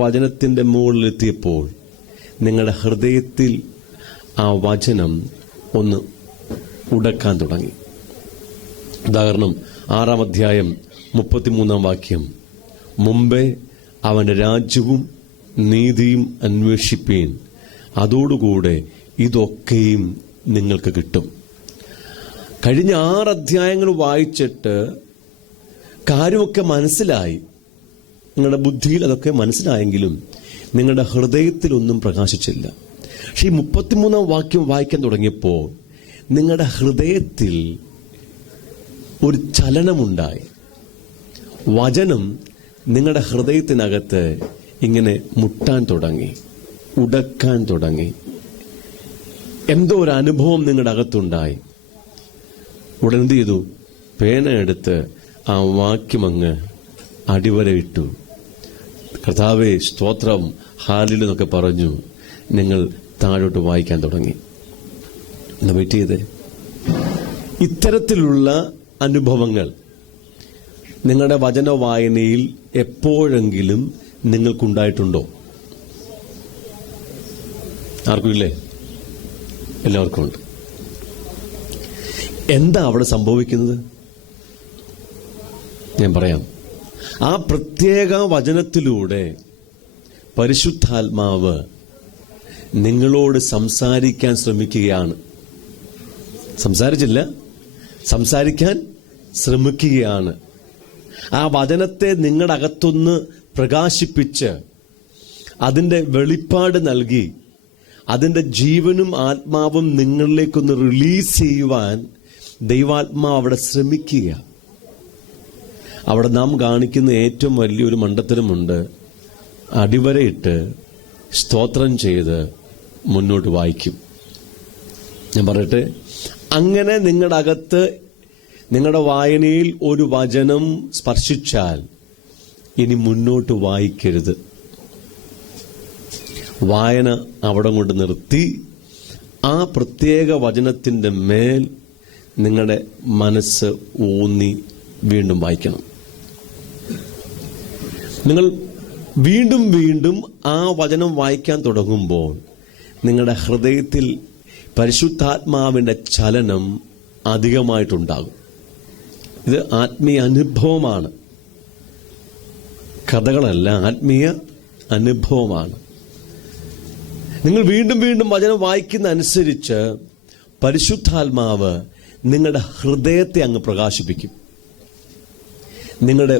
വചനത്തിന്റെ മുകളിലെത്തിയപ്പോൾ നിങ്ങളുടെ ഹൃദയത്തിൽ ആ വചനം ഒന്ന് ഉടക്കാൻ തുടങ്ങി. ഉദാഹരണം, 6-ാം അധ്യായം 33-ാം വാക്യം, മുമ്പേ അവന്റെ രാജ്യവും നീതിയും അന്വേഷിപ്പീൻ, അതോടുകൂടെ ഇതൊക്കെയും നിങ്ങൾക്ക് കിട്ടും. കഴിഞ്ഞ 6 അധ്യായങ്ങൾ വായിച്ചിട്ട് കാര്യമൊക്കെ മനസ്സിലായി, നിങ്ങളുടെ ബുദ്ധിയിൽ അതൊക്കെ മനസ്സിലായെങ്കിലും നിങ്ങളുടെ ഹൃദയത്തിലൊന്നും പ്രകാശിച്ചില്ല. പക്ഷെ ഈ 33-ാം വാക്യം വായിക്കാൻ തുടങ്ങിയപ്പോൾ നിങ്ങളുടെ ഹൃദയത്തിൽ ഒരു ചലനമുണ്ടായി. വചനം നിങ്ങളുടെ ഹൃദയത്തിനകത്ത് ഇങ്ങനെ മുട്ടാൻ തുടങ്ങി, ഉടക്കാൻ തുടങ്ങി. എന്തോ ഒരു അനുഭവം നിങ്ങളുടെ അകത്തുണ്ടായി. ഉടൻ എന്ത് ചെയ്തു? പേന എടുത്ത് ആ വാക്യമങ്ങ് അടിവരയിട്ടു. കർത്താവേ സ്തോത്രം, ഹാലിൽ എന്നൊക്കെ പറഞ്ഞു. നിങ്ങൾ താഴോട്ട് വായിക്കാൻ തുടങ്ങി. എന്നാ വെയിറ്റ് ചെയ്തേ. ഇത്തരത്തിലുള്ള അനുഭവങ്ങൾ നിങ്ങളുടെ വചന വായനയിൽ എപ്പോഴെങ്കിലും നിങ്ങൾക്കുണ്ടായിട്ടുണ്ടോ? ആർക്കും ഇല്ലേ? എല്ലാവർക്കും ഉണ്ട്. എന്താ അവിടെ സംഭവിക്കുന്നത്? ഞാൻ പറയാം. ആ പ്രത്യേക വചനത്തിലൂടെ പരിശുദ്ധാത്മാവ് നിങ്ങളോട് സംസാരിക്കാൻ ശ്രമിക്കുകയാണ്. സംസാരിക്കാൻ ശ്രമിക്കുകയാണ്. ആ വചനത്തെ നിങ്ങളുടെ അകത്തൊന്ന് പ്രകാശിപ്പിച്ച് അതിൻ്റെ വെളിപ്പാട് നൽകി അതിൻ്റെ ജീവനും ആത്മാവും നിങ്ങളിലേക്കൊന്ന് റിലീസ് ചെയ്യുവാൻ ദൈവാത്മാവ് അവിടെ ശ്രമിക്കുക. അവിടെ നാം കാണിക്കുന്ന ഏറ്റവും വലിയൊരു മണ്ടത്തരമുണ്ട്. അടിവരയിട്ട് സ്തോത്രം ചെയ്ത് മുന്നോട്ട് വായിക്കും. ഞാൻ പറയട്ടെ, അങ്ങനെ നിങ്ങളുടെ അകത്ത് നിങ്ങളുടെ വായനയിൽ ഒരു വചനം സ്പർശിച്ചാൽ ഇനി മുന്നോട്ട് വായിക്കരുത്. വായന അവിടെ കൊണ്ട് നിർത്തി ആ പ്രത്യേക വചനത്തിൻ്റെ മേൽ നിങ്ങളുടെ മനസ്സ് ഊന്നി വീണ്ടും വായിക്കണം. നിങ്ങൾ വീണ്ടും വീണ്ടും ആ വചനം വായിക്കാൻ തുടങ്ങുമ്പോൾ നിങ്ങളുടെ ഹൃദയത്തിൽ പരിശുദ്ധാത്മാവിൻ്റെ ചലനം അധികമായിട്ടുണ്ടാകും. ഇത് ആത്മീയ അനുഭവമാണ്, കഥകളല്ല, ആത്മീയ അനുഭവമാണ്. നിങ്ങൾ വീണ്ടും വീണ്ടും വചനം വായിക്കുന്ന അനുസരിച്ച് പരിശുദ്ധാത്മാവ് നിങ്ങളുടെ ഹൃദയത്തെ അങ്ങ് പ്രകാശിപ്പിക്കും, നിങ്ങളുടെ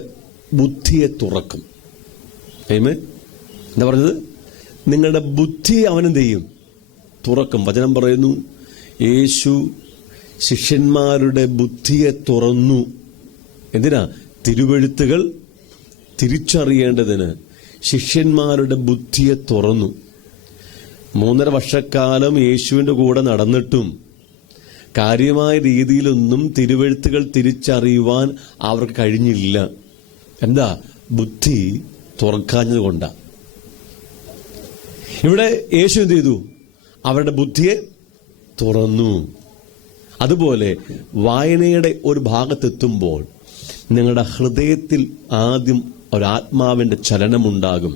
ബുദ്ധിയെ തുറക്കും. എന്താ പറഞ്ഞത്? നിങ്ങളുടെ ബുദ്ധി അവനെന്ത് ചെയ്യും? തുറക്കും. വചനം പറയുന്നു, യേശു ശിഷ്യന്മാരുടെ ബുദ്ധിയെ തുറന്നു. എന്തിനാ? തിരുവെഴുത്തുകൾ തിരിച്ചറിയേണ്ടതിന് ശിഷ്യന്മാരുടെ ബുദ്ധിയെ തുറന്നു. 3.5 വർഷക്കാലം യേശുവിൻ്റെ കൂടെ നടന്നിട്ടും കാര്യമായ രീതിയിലൊന്നും തിരുവെഴുത്തുകൾ തിരിച്ചറിയുവാൻ അവർക്ക് കഴിഞ്ഞില്ല. എന്താ? ബുദ്ധി തുറക്കാഞ്ഞത് കൊണ്ടാണ്. ഇവിടെ യേശു എന്ത് ചെയ്തു? അവരുടെ ബുദ്ധിയെ തുറന്നു. അതുപോലെ വായനയുടെ ഒരു ഭാഗത്തെത്തുമ്പോൾ നിങ്ങളുടെ ഹൃദയത്തിൽ ആദ്യം ഒരാത്മാവിൻ്റെ ചലനമുണ്ടാകും.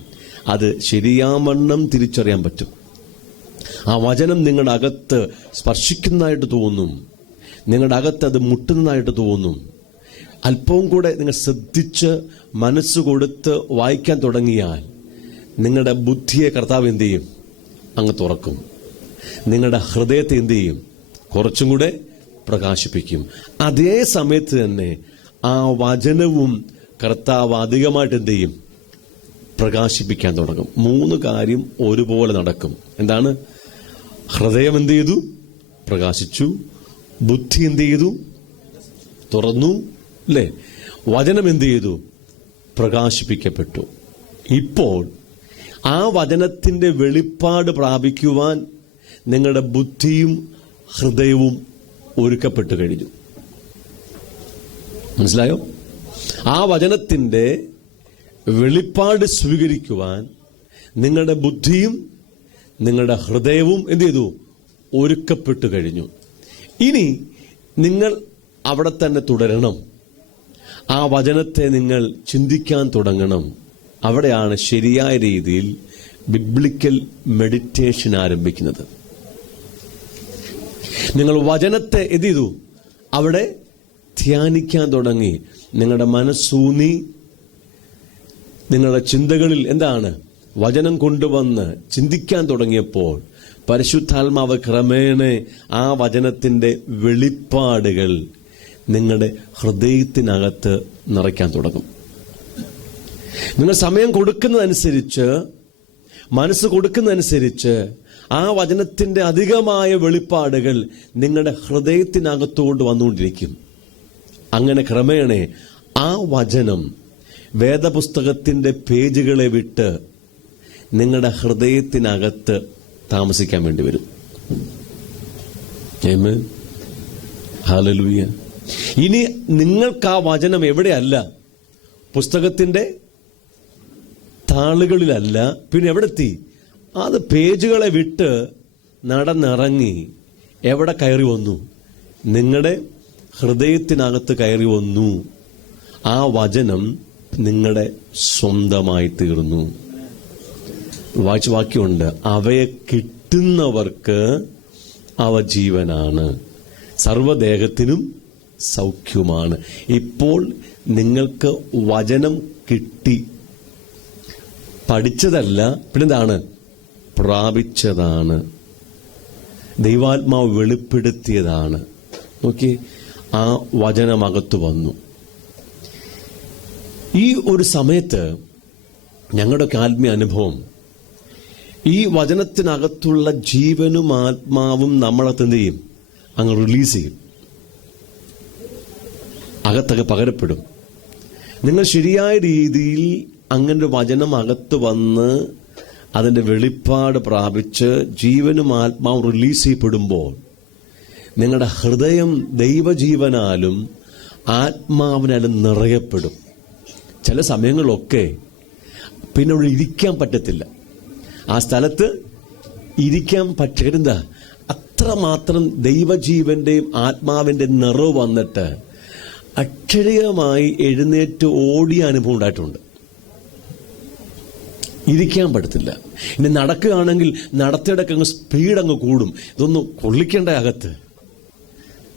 അത് ശരിയാവണ്ണം തിരിച്ചറിയാൻ പറ്റും. ആ വചനം നിങ്ങളുടെ അകത്ത് സ്പർശിക്കുന്നതായിട്ട് തോന്നും, നിങ്ങളുടെ അകത്ത് അത് മുട്ടുന്നതായിട്ട് തോന്നും. അല്പവും കൂടെ നിങ്ങൾ ശ്രദ്ധിച്ച് മനസ്സ് കൊടുത്ത് വായിക്കാൻ തുടങ്ങിയാൽ നിങ്ങളുടെ ബുദ്ധിയെ കർത്താവ് എന്ത് ചെയ്യും? അങ്ങ് തുറക്കും. നിങ്ങളുടെ ഹൃദയത്തെ എന്ത് ചെയ്യും? കുറച്ചും കൂടെ പ്രകാശിപ്പിക്കും. അതേ സമയത്ത് തന്നെ ആ വചനവും കർത്താവ് അധികമായിട്ട് എന്ത് ചെയ്യും? പ്രകാശിപ്പിക്കാൻ തുടങ്ങും. 3 കാര്യം ഒരുപോലെ നടക്കും. എന്താണ്? ഹൃദയം എന്ത് ചെയ്തു? പ്രകാശിച്ചു. ബുദ്ധി എന്ത് ചെയ്തു? തുറന്നു. അല്ലേ? വചനം എന്ത് ചെയ്തു? പ്രകാശിപ്പിക്കപ്പെട്ടു. ഇപ്പോൾ ആ വചനത്തിന്റെ വെളിപ്പാട് പ്രാപിക്കുവാൻ നിങ്ങളുടെ ബുദ്ധിയും ഹൃദയവും ഒരുക്കപ്പെട്ടു കഴിഞ്ഞു. മനസ്സിലായോ? ആ വചനത്തിന്റെ വെളിപ്പാട് സ്വീകരിക്കുവാൻ നിങ്ങളുടെ ബുദ്ധിയും നിങ്ങളുടെ ഹൃദയവും എന്ത് ചെയ്തു? ഒരുക്കപ്പെട്ടു കഴിഞ്ഞു. ഇനി നിങ്ങൾ അവിടെ തന്നെ തുടരണം. ആ വചനത്തെ നിങ്ങൾ ചിന്തിക്കാൻ തുടങ്ങണം. അവിടെയാണ് ശരിയായ രീതിയിൽ ബിബ്ലിക്കൽ മെഡിറ്റേഷൻ ആരംഭിക്കുന്നത്. നിങ്ങൾ വചനത്തെ എന്ത് ചെയ്തു? അവിടെ ധ്യാനിക്കാൻ തുടങ്ങി. നിങ്ങളുടെ മനസ്സൂന്നി നിങ്ങളുടെ ചിന്തകളിൽ എന്താണ്? വചനം കൊണ്ടുവന്ന് ചിന്തിക്കാൻ തുടങ്ങിയപ്പോൾ പരിശുദ്ധാത്മാവ് ക്രമേണ ആ വചനത്തിന്റെ വെളിപ്പാടുകൾ നിങ്ങളുടെ ഹൃദയത്തിനകത്ത് നിറയ്ക്കാൻ തുടങ്ങും. നിങ്ങൾ സമയം കൊടുക്കുന്നതനുസരിച്ച്, മനസ്സ് കൊടുക്കുന്നതനുസരിച്ച് ആ വചനത്തിന്റെ അധികമായ വെളിപ്പാടുകൾ നിങ്ങളുടെ ഹൃദയത്തിനകത്തോട് വന്നുകൊണ്ടിരിക്കും. അങ്ങനെ ക്രമേണ ആ വചനം വേദപുസ്തകത്തിന്റെ പേജുകളെ വിട്ട് നിങ്ങളുടെ ഹൃദയത്തിനകത്ത് താമസിക്കാൻ വേണ്ടി വരും. ആമേൻ. ഹല്ലേലൂയ. ഇനി നിങ്ങൾക്ക് ആ വചനം എവിടെയല്ല? പുസ്തകത്തിന്റെ താളുകളിലല്ല. പിന്നെ എവിടെത്തി? അത് പേജുകളെ വിട്ട് നടന്നിറങ്ങി എവിടെ കയറി വന്നു? നിങ്ങളുടെ ഹൃദയത്തിനകത്ത് കയറി വന്നു. ആ വചനം നിങ്ങളുടെ സ്വന്തമായി തീർന്നു. വായിച്ച വാക്യമുണ്ട്, അവയെ കിട്ടുന്നവർക്ക് അവ ജീവനാണ്, സർവ്വദേഹത്തിനും സൗഖ്യമാണ്. ഇപ്പോൾ നിങ്ങൾക്ക് വചനം കിട്ടി. പഠിച്ചതല്ല, പിന്നെന്താണ്? പ്രാപിച്ചതാണ്. ദൈവാത്മാവ് വെളിപ്പെടുത്തിയതാണ്. നോക്കി, ആ വചനമകത്തു വന്നു. ഈ ഒരു സമയത്ത് ഞങ്ങളുടെയൊക്കെ ആത്മീയ അനുഭവം, ഈ വചനത്തിനകത്തുള്ള ജീവനും ആത്മാവും നമ്മളകത്ത് എന്ത് ചെയ്യും? അങ്ങ് റിലീസ് ചെയ്യും. അകത്തൊക്കെ പകരപ്പെടും. നിങ്ങൾ ശരിയായ രീതിയിൽ അങ്ങനെ ഒരു വചനം അകത്ത് വന്ന് അതിന്റെ വെളിപ്പാട് പ്രാപിച്ച് ജീവനും ആത്മാവും റിലീസ് ചെയ്യപ്പെടുമ്പോൾ നിങ്ങളുടെ ഹൃദയം ദൈവജീവനാലും ആത്മാവിനാലും നിറയപ്പെടും. ചില സമയങ്ങളിലൊക്കെ പിന്നെ അവിടെ ഇരിക്കാൻ പറ്റത്തില്ല. ആ സ്ഥലത്ത് ഇരിക്കാൻ പറ്റരുത്. അത്രമാത്രം ദൈവജീവന്റെയും ആത്മാവിന്റെ നിറവ് വന്നിട്ട് അക്ഷരീയമായി എഴുന്നേറ്റ് ഓടിയ അനുഭവം ഉണ്ടായിട്ടുണ്ട്. ഇരിക്കാൻ പറ്റത്തില്ല. ഇനി നടക്കുകയാണെങ്കിൽ നടത്തിയിടക്ക് അങ്ങ് സ്പീഡ് അങ്ങ് കൂടും. ഇതൊന്നും കൊള്ളിക്കേണ്ട അകത്ത്.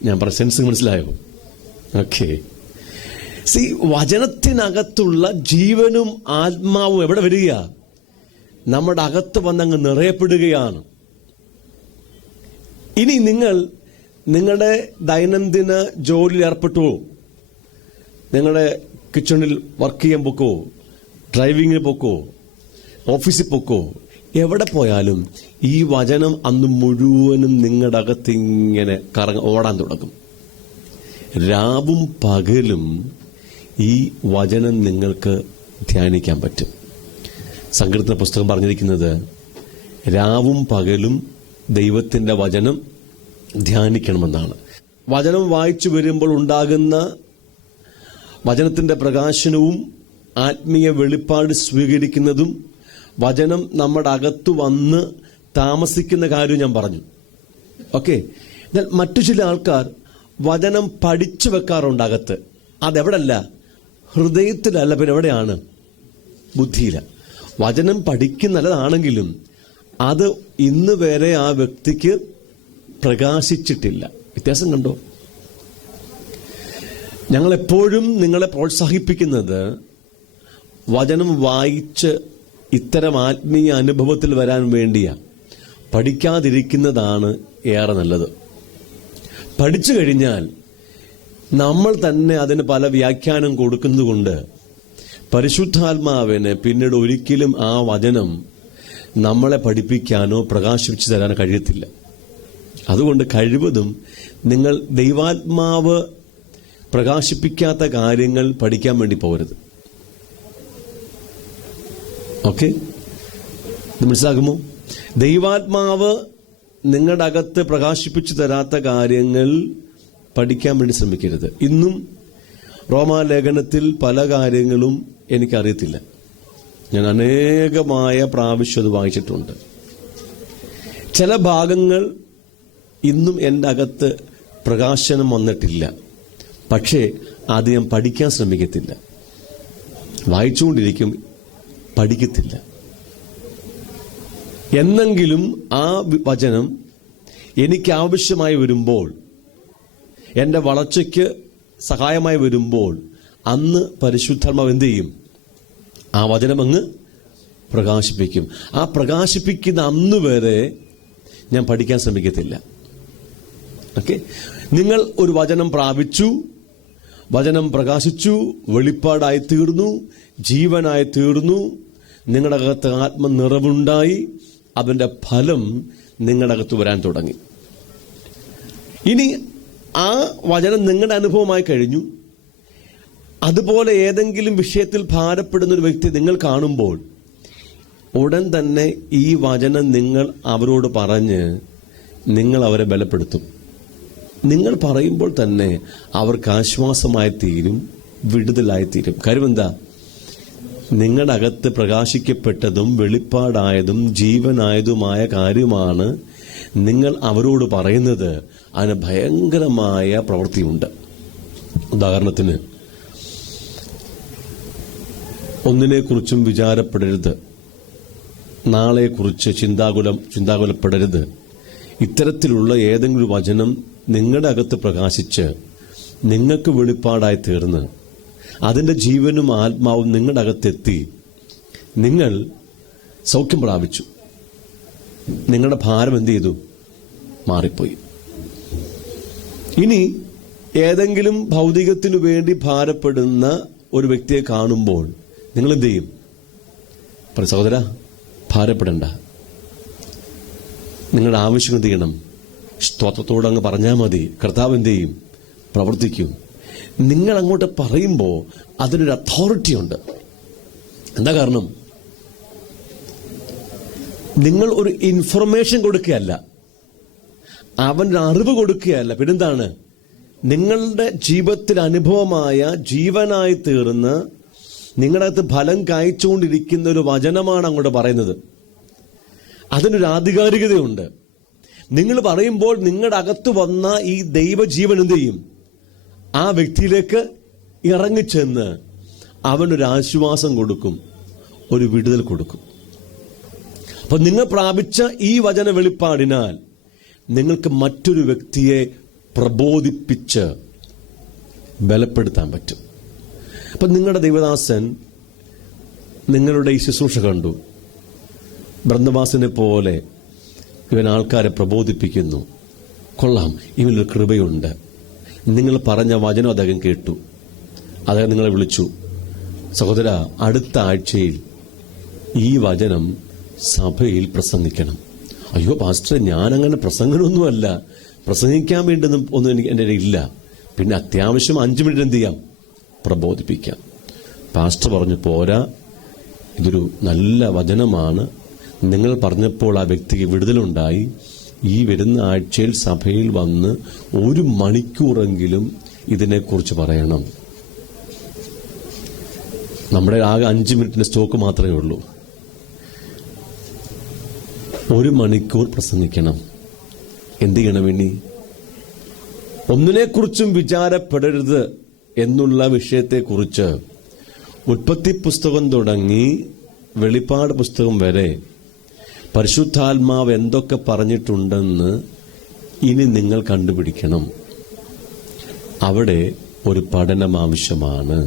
ഞാൻ പറഞ്ഞ സെൻസ് മനസ്സിലായോ? ഓക്കെ. വചനത്തിനകത്തുള്ള ജീവനും ആത്മാവും എവിടെ വരിക? നമ്മുടെ അകത്ത് വന്നങ്ങ് നിറയപ്പെടുകയാണ്. ഇനി നിങ്ങൾ നിങ്ങളുടെ ദൈനംദിന ജോലിയിൽ ഏർപ്പെട്ടോ, നിങ്ങളുടെ കിച്ചണിൽ വർക്ക് ചെയ്യാൻ പൊക്കോ, ഡ്രൈവിങ്ങിന് പൊക്കോ, ഓഫീസിൽ പൊക്കോ, എവിടെ പോയാലും ഈ വചനം അന്ന് മുഴുവനും നിങ്ങളുടെ അകത്ത് ഇങ്ങനെ ഓടാൻ തുടങ്ങും. രാവും പകലും ഈ വചനം നിങ്ങൾക്ക് ധ്യാനിക്കാൻ പറ്റും. സങ്കീർത്തന പുസ്തകം പറഞ്ഞിരിക്കുന്നത് രാവും പകലും ദൈവത്തിന്റെ വചനം ധ്യാനിക്കണമെന്നാണ്. വചനം വായിച്ചു വരുമ്പോൾ ഉണ്ടാകുന്ന വചനത്തിന്റെ പ്രകാശനവും ആത്മീയ വെളിപ്പാട് സ്വീകരിക്കുന്നതും വചനം നമ്മുടെ അകത്ത് വന്ന് താമസിക്കുന്ന കാര്യം ഞാൻ പറഞ്ഞു. ഓക്കെ. എന്നാൽ മറ്റു ചില ആൾക്കാർ വചനം പഠിച്ചു വെക്കാറുണ്ട് അകത്ത്. അതെവിടല്ല? ഹൃദയത്തിലല്ല. പിന്നെ എവിടെയാണ്? ബുദ്ധിയില. വചനം പഠിക്കുന്നതാണെങ്കിലും അത് ഇന്ന് വരെ ആ വ്യക്തിക്ക് പ്രകാശിച്ചിട്ടില്ല. വ്യത്യാസം കണ്ടോ? ഞങ്ങളെപ്പോഴും നിങ്ങളെ പ്രോത്സാഹിപ്പിക്കുന്നത് വചനം വായിച്ച് ഇത്തരം ആത്മീയ അനുഭവത്തിൽ വരാൻ വേണ്ടിയാ. പഠിക്കാതിരിക്കുന്നതാണ് ഏറെ നല്ലത്. പഠിച്ചു കഴിഞ്ഞാൽ നമ്മൾ തന്നെ അതിന് പല വ്യാഖ്യാനം കൊടുക്കുന്നതുകൊണ്ട് പരിശുദ്ധാത്മാവിന് പിന്നീട് ഒരിക്കലും ആ വചനം നമ്മളെ പഠിപ്പിക്കാനോ പ്രകാശിപ്പിച്ചു തരാനോ കഴിയത്തില്ല. അതുകൊണ്ട് കഴിവതും നിങ്ങൾ ദൈവാത്മാവ് പ്രകാശിപ്പിക്കാത്ത കാര്യങ്ങൾ പഠിക്കാൻ വേണ്ടി പോകരുത്. ഓക്കെ, മനസ്സിലാകുമോ? ദൈവാത്മാവ് നിങ്ങളുടെ അകത്ത് പ്രകാശിപ്പിച്ചു തരാത്ത കാര്യങ്ങൾ പഠിക്കാൻ വേണ്ടി ശ്രമിക്കരുത്. ഇന്നും റോമാലേഖനത്തിൽ പല കാര്യങ്ങളും എനിക്കറിയത്തില്ല. ഞാൻ അനേകമായ പ്രാവശ്യം അത് വായിച്ചിട്ടുണ്ട്. ചില ഭാഗങ്ങൾ ഇന്നും എൻ്റെ അകത്ത് പ്രകാശനം വന്നിട്ടില്ല. പക്ഷേ അത് ഞാൻ പഠിക്കാൻ ശ്രമിക്കത്തില്ല. വായിച്ചുകൊണ്ടിരിക്കും, പഠിക്കത്തില്ല. എന്നെങ്കിലും ആ വചനം എനിക്ക് ആവശ്യമായി വരുമ്പോൾ, എൻ്റെ വളർച്ചയ്ക്ക് സഹായമായി വരുമ്പോൾ, അന്ന് പരിശുദ്ധാത്മാവ് എന്ത് ചെയ്യും? ആ വചനം അങ്ങ് പ്രകാശിപ്പിക്കും. ആ പ്രകാശിപ്പിക്കുന്ന അന്ന് വരെ ഞാൻ പഠിക്കാൻ ശ്രമിക്കത്തില്ല. ഓക്കെ. നിങ്ങൾ ഒരു വചനം പ്രാപിച്ചു, വചനം പ്രകാശിച്ചു, വെളിപ്പാടായി തീർന്നു, ജീവനായി തീർന്നു, നിങ്ങളുടെ അകത്ത് ആത്മനിറവുണ്ടായി, അതിന്റെ ഫലം നിങ്ങളുടെ അകത്ത് വരാൻ തുടങ്ങി. ഇനി ആ വചനം നിങ്ങളുടെ അനുഭവമായി കഴിഞ്ഞു. അതുപോലെ ഏതെങ്കിലും വിഷയത്തിൽ ഭാരപ്പെടുന്ന ഒരു വ്യക്തി നിങ്ങൾ കാണുമ്പോൾ ഉടൻ തന്നെ ഈ വചനം നിങ്ങൾ അവരോട് പറഞ്ഞ് നിങ്ങൾ അവരെ ബലപ്പെടുത്തും. നിങ്ങൾ പറയുമ്പോൾ തന്നെ അവർക്ക് ആശ്വാസമായി തീരും, വിടുതലായിത്തീരും. കാര്യം എന്താ? നിങ്ങളുടെ അകത്ത് പ്രകാശിക്കപ്പെട്ടതും വെളിപ്പാടായതും ജീവനായതുമായ കാര്യമാണ് നിങ്ങൾ അവരോട് പറയുന്നത്. അതിന് ഭയങ്കരമായ പ്രവൃത്തിയുണ്ട്. ഉദാഹരണത്തിന്, ഒന്നിനെക്കുറിച്ചും വിചാരപ്പെടരുത്, നാളെക്കുറിച്ച് ചിന്താകുലപ്പെടരുത്. ഇത്തരത്തിലുള്ള ഏതെങ്കിലും വചനം നിങ്ങളുടെ അകത്ത് പ്രകാശിച്ച് നിങ്ങൾക്ക് വെളിപ്പാടായി തീർന്ന് അതിന്റെ ജീവനും ആത്മാവും നിങ്ങളുടെ അകത്തെത്തി നിങ്ങൾ സൗഖ്യം പ്രാപിച്ചു. നിങ്ങളുടെ ഭാരം എന്ത് ചെയ്തു? മാറിപ്പോയി. ഇനി ഏതെങ്കിലും ഭൗതികത്തിനു വേണ്ടി ഭാരപ്പെടുന്ന ഒരു വ്യക്തിയെ കാണുമ്പോൾ നിങ്ങൾ എന്ത് ചെയ്യും? സഹോദര, ഭാരപ്പെടണ്ട. നിങ്ങളുടെ ആവശ്യം എന്ത് ചെയ്യണം? സ്തോത്രത്തോട് അങ്ങ് പറഞ്ഞാൽ മതി. കർത്താവ് എന്ത് ചെയ്യും? പ്രവർത്തിക്കും. നിങ്ങൾ അങ്ങോട്ട് പറയുമ്പോൾ അതിനൊരു അതോറിറ്റി ഉണ്ട്. എന്താ കാരണം? നിങ്ങൾ ഒരു ഇൻഫർമേഷൻ കൊടുക്കുകയല്ല, അവനൊരു അറിവ് കൊടുക്കുകയല്ല. പിന്നെന്താണ്? നിങ്ങളുടെ ജീവിതത്തിൽ അനുഭവമായ, ജീവനായി തീർന്ന, നിങ്ങളുടെ അകത്ത് ഫലം കായ്ച്ചുകൊണ്ടിരിക്കുന്ന ഒരു വചനമാണ് അങ്ങോട്ട് പറയുന്നത്. അതിനൊരു ആധികാരികതയുണ്ട്. നിങ്ങൾ പറയുമ്പോൾ നിങ്ങളുടെ അകത്ത് വന്ന ഈ ദൈവജീവൻ എന്ത് ചെയ്യും? ആ വ്യക്തിയിലേക്ക് ഇറങ്ങിച്ചെന്ന് അവനൊരു ആശ്വാസം കൊടുക്കും, ഒരു വിടുതൽ കൊടുക്കും. അപ്പൊ നിങ്ങൾ പ്രാപിച്ച ഈ വചന വെളിപ്പാടിനാൽ നിങ്ങൾക്ക് മറ്റൊരു വ്യക്തിയെ പ്രബോധിപ്പിച്ച് ബലപ്പെടുത്താൻ പറ്റും. അപ്പൊ നിങ്ങളുടെ ദൈവദാസൻ നിങ്ങളുടെ ഈ ശുശ്രൂഷ കണ്ടു. ബ്രഹ്മവാസിനെ പോലെ ഇവൻ ആൾക്കാരെ പ്രബോധിപ്പിക്കുന്നു. കൊള്ളാം, ഇവനൊരു കൃപയുണ്ട്. നിങ്ങൾ പറഞ്ഞ വചനം അദ്ദേഹം കേട്ടു. അദ്ദേഹം നിങ്ങളെ വിളിച്ചു, സഹോദര, അടുത്ത ആഴ്ചയിൽ ഈ വചനം സഭയിൽ പ്രസംഗിക്കണം. അയ്യോ പാസ്റ്റർ, ഞാനങ്ങനെ പ്രസംഗനൊന്നുമല്ല, പ്രസംഗിക്കാൻ വേണ്ടതും ഒന്നും എൻ്റെ ഇല്ല. പിന്നെ അത്യാവശ്യം 5 മിനിറ്റ് എന്ത് ചെയ്യാം? പ്രബോധിപ്പിക്കാം. പാസ്റ്റർ പറഞ്ഞു, പോരാ, ഇതൊരു നല്ല വചനമാണ്. നിങ്ങൾ പറഞ്ഞപ്പോൾ ആ വ്യക്തിക്ക് വിടുതലുണ്ടായി. ഈ വരുന്ന ആഴ്ചയിൽ സഭയിൽ വന്ന് 1 മണിക്കൂറെങ്കിലും ഇതിനെക്കുറിച്ച് പറയണം. നമ്മുടെ ആകെ 5 മിനിറ്റിന്റെ സ്റ്റോക്ക് മാത്രമേ ഉള്ളൂ. 1 മണിക്കൂർ പ്രസംഗിക്കണം. എന്ത് ചെയ്യണം? ഇനി ഒന്നിനെക്കുറിച്ചും വിചാരപ്പെടരുത് എന്നുള്ള വിഷയത്തെക്കുറിച്ച് ഉൽപ്പത്തി പുസ്തകം തുടങ്ങി വെളിപ്പാട് പുസ്തകം വരെ പരിശുദ്ധാത്മാവ് എന്തൊക്കെ പറഞ്ഞിട്ടുണ്ടെന്ന് ഇനി നിങ്ങൾ കണ്ടുപിടിക്കണം. അവിടെ ഒരു പഠനം ആവശ്യമാണ്.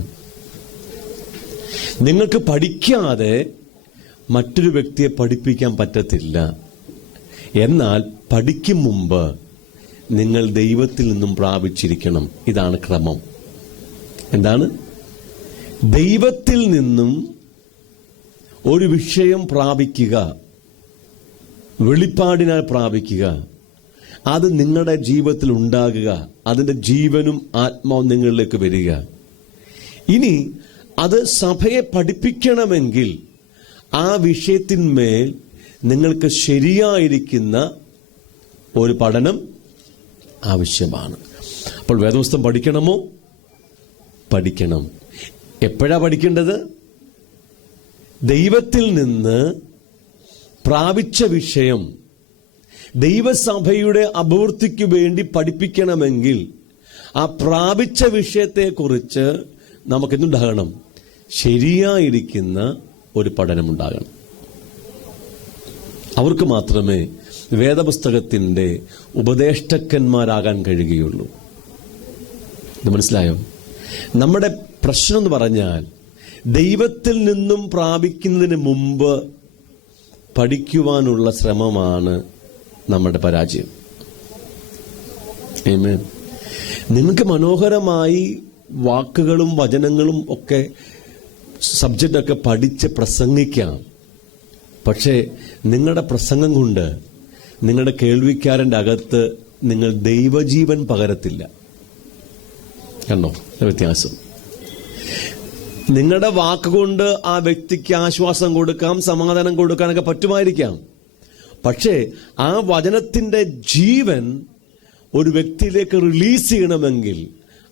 നിങ്ങൾക്ക് പഠിക്കാതെ മറ്റൊരു വ്യക്തിയെ പഠിപ്പിക്കാൻ പറ്റത്തില്ല. എന്നാൽ പഠിക്കും മുമ്പ് നിങ്ങൾ ദൈവത്തിൽ നിന്നും പ്രാപിച്ചിരിക്കണം. ഇതാണ് ക്രമം. എന്താണ്? ദൈവത്തിൽ നിന്നും ഒരു വിഷയം പ്രാപിക്കുക, വെളിപ്പാടിനാൽ പ്രാപിക്കുക, അത് നിങ്ങളുടെ ജീവിതത്തിൽ ഉണ്ടാകുക, അതിന്റെ ജീവനും ആത്മാവും നിങ്ങളിലേക്ക് വരിക. ഇനി അത് സഭയെ പഠിപ്പിക്കണമെങ്കിൽ ആ വിഷയത്തിന്മേൽ നിങ്ങൾക്ക് ശരിയായിരിക്കുന്ന ഒരു പഠനം ആവശ്യമാണ്. അപ്പോൾ വേദപുസ്തകം പഠിക്കണമോ? പഠിക്കണം. എപ്പോഴാ പഠിക്കേണ്ടത്? ദൈവത്തിൽ നിന്ന് പ്രാപിച്ച വിഷയം ദൈവസഭയുടെ അഭിവൃദ്ധിക്ക് വേണ്ടി പഠിപ്പിക്കണമെങ്കിൽ ആ പ്രാപിച്ച വിഷയത്തെക്കുറിച്ച് നമുക്കെന്തുണ്ടാകണം? ശരിയായിരിക്കുന്ന ഒരു പഠനമുണ്ടാകണം. അവർക്ക് മാത്രമേ വേദപുസ്തകത്തിന്റെ ഉപദേഷ്ടക്കന്മാരാകാൻ കഴിയുകയുള്ളൂ. ഇത് മനസ്സിലായോ? നമ്മുടെ പ്രശ്നം എന്ന് പറഞ്ഞാൽ ദൈവത്തിൽ നിന്നും പ്രാപിക്കുന്നതിന് മുമ്പ് പഠിക്കുവാനുള്ള ശ്രമമാണ് നമ്മുടെ പരാജയം. ആമേൻ. നിങ്ങൾക്ക് മനോഹരമായി വാക്കുകളും വചനങ്ങളും ഒക്കെ സബ്ജക്റ്റൊക്കെ പഠിച്ച് പ്രസംഗിക്കാം. പക്ഷേ നിങ്ങളുടെ പ്രസംഗം കൊണ്ട് നിങ്ങളുടെ കേൾവിക്കാരൻ്റെ അകത്ത് നിങ്ങൾ ദൈവജീവൻ പകരത്തില്ല. കണ്ടോ വ്യത്യാസം? നിങ്ങളുടെ വാക്കുകൊണ്ട് ആ വ്യക്തിക്ക് ആശ്വാസം കൊടുക്കാം, സമാധാനം കൊടുക്കാനൊക്കെ പറ്റുമായിരിക്കാം. പക്ഷേ ആ വചനത്തിന്റെ ജീവൻ ഒരു വ്യക്തിയിലേക്ക് റിലീസ് ചെയ്യണമെങ്കിൽ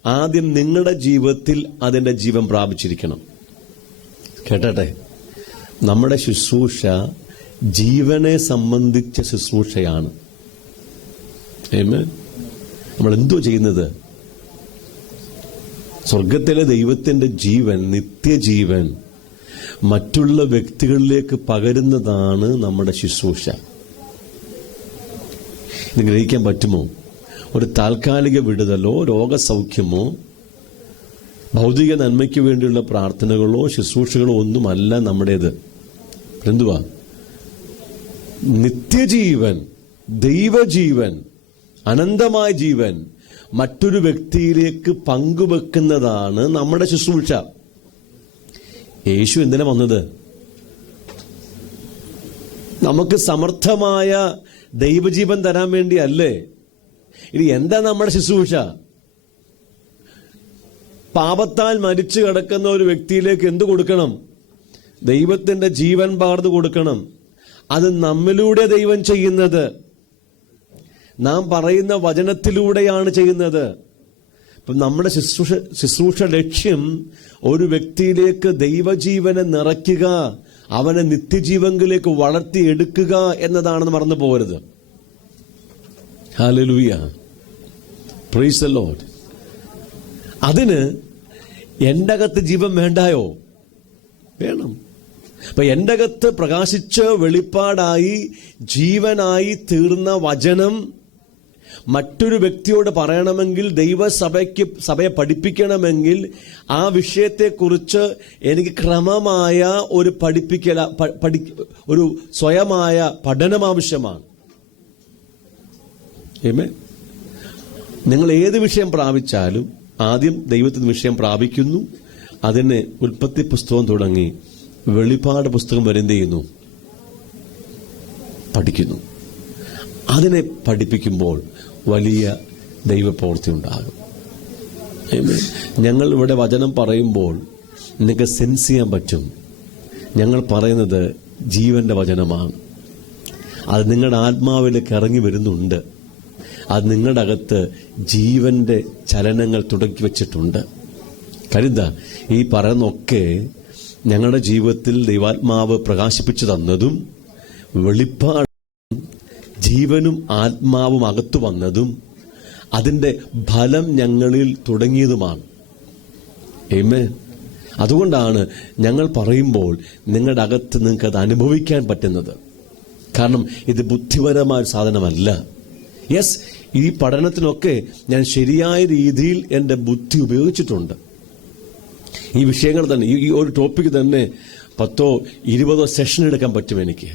ആദ്യം നിങ്ങളുടെ ജീവിതത്തിൽ അതിന്റെ ജീവൻ പ്രാപിച്ചിരിക്കണം. കേട്ടെ, നമ്മുടെ ശുശ്രൂഷ ജീവനെ സംബന്ധിച്ച ശുശ്രൂഷയാണ്. നമ്മൾ എന്തോ ചെയ്യുന്നത്? സ്വർഗത്തിലെ ദൈവത്തിന്റെ ജീവൻ, നിത്യജീവൻ മറ്റുള്ള വ്യക്തികളിലേക്ക് പകരുന്നതാണ് നമ്മുടെ ശുശ്രൂഷ. ഇത് ഗ്രഹിക്കാൻ പറ്റുമോ? ഒരു താൽക്കാലിക വിടുതലോ രോഗസൗഖ്യമോ ഭൗതിക നന്മയ്ക്ക് വേണ്ടിയുള്ള പ്രാർത്ഥനകളോ ശുശ്രൂഷകളോ ഒന്നുമല്ല നമ്മുടേത്. എന്തുവാ? നിത്യജീവൻ, ദൈവജീവൻ, അനന്തമായ ജീവൻ മറ്റൊരു വ്യക്തിയിലേക്ക് പങ്കുവെക്കുന്നതാണ് നമ്മുടെ ശുശ്രൂഷ. യേശു എന്തിനാ വന്നത്? നമുക്ക് സമർത്ഥമായ ദൈവജീവൻ തരാൻ വേണ്ടിയല്ലേ? ഇനി എന്താ നമ്മുടെ ശുശ്രൂഷ? പാപത്താൽ മരിച്ചു കിടക്കുന്ന ഒരു വ്യക്തിയിലേക്ക് എന്ത് കൊടുക്കണം? ദൈവത്തിന്റെ ജീവൻ പകർന്നു കൊടുക്കണം. അത് നമ്മിലൂടെ ദൈവം ചെയ്യുന്നത്, നാം പറയുന്ന വചനത്തിലൂടെയാണ് ചെയ്യുന്നത്. ഇപ്പം നമ്മുടെ ശുശ്രൂഷ ലക്ഷ്യം ഒരു വ്യക്തിയിലേക്ക് ദൈവജീവനെ നിറയ്ക്കുക, അവനെ നിത്യജീവനിലേക്ക് വളർത്തിയെടുക്കുക എന്നതാണെന്ന് മറന്നു പോകരുത്. Hallelujah, praise the Lord. അതിന് എൻ്റെ അകത്ത് ജീവൻ വേണ്ടായോ? വേണം. അപ്പൊ എൻ്റെ അകത്ത് പ്രകാശിച്ച് വെളിപ്പാടായി ജീവനായി തീർന്ന വചനം മറ്റൊരു വ്യക്തിയോട് പറയണമെങ്കിൽ, സഭയെ പഠിപ്പിക്കണമെങ്കിൽ ആ വിഷയത്തെക്കുറിച്ച് എനിക്ക് ക്രമമായ ഒരു ഒരു സ്വയമായ പഠനം ആവശ്യമാണ്. നിങ്ങൾ ഏത് വിഷയം പ്രാപിച്ചാലും ആദ്യം ദൈവത്തിന് വിഷയം പ്രാപിക്കുന്നു. അതിന് ഉൽപ്പത്തി പുസ്തകം തുടങ്ങി വെളിപ്പാട് പുസ്തകം വരെ എന്ത് ചെയ്യുന്നു? പഠിക്കുന്നു. അതിനെ പഠിപ്പിക്കുമ്പോൾ വലിയ ദൈവപ്രവൃത്തി ഉണ്ടാകും. ഞങ്ങൾ ഇവിടെ വചനം പറയുമ്പോൾ നിങ്ങൾക്ക് സെൻസ് ചെയ്യാൻ പറ്റും, ഞങ്ങൾ പറയുന്നത് ജീവന്റെ വചനമാണ്. അത് നിങ്ങളുടെ ആത്മാവിലേക്ക് ഇറങ്ങി വരുന്നുണ്ട്. അത് നിങ്ങളുടെ അകത്ത് ജീവന്റെ ചലനങ്ങൾ തുടക്കി വെച്ചിട്ടുണ്ട്. കരുത, ഈ പറയുന്നൊക്കെ ഞങ്ങളുടെ ജീവിതത്തിൽ ദൈവാത്മാവ് പ്രകാശിപ്പിച്ചു തന്നതും വെളിപ്പാട് ജീവനും ആത്മാവും അകത്തു വന്നതും അതിന്റെ ഫലം ഞങ്ങളിൽ തുടങ്ങിയതുമാണ്. ആമേൻ. അതുകൊണ്ടാണ് ഞങ്ങൾ പറയുമ്പോൾ നിങ്ങളുടെ അകത്ത് നിങ്ങൾക്ക് അത് അനുഭവിക്കാൻ പറ്റുന്നത്. കാരണം ഇത് ബുദ്ധിപരമായ സാധനമല്ല. യെസ്, ഈ പഠനത്തിനൊക്കെ ഞാൻ ശരിയായ രീതിയിൽ എൻ്റെ ബുദ്ധി ഉപയോഗിച്ചിട്ടുണ്ട്. ഈ വിഷയങ്ങൾ തന്നെ, ഈ ഒരു ടോപ്പിക്ക് തന്നെ 10-20 സെഷൻ എടുക്കാൻ പറ്റും എനിക്ക്.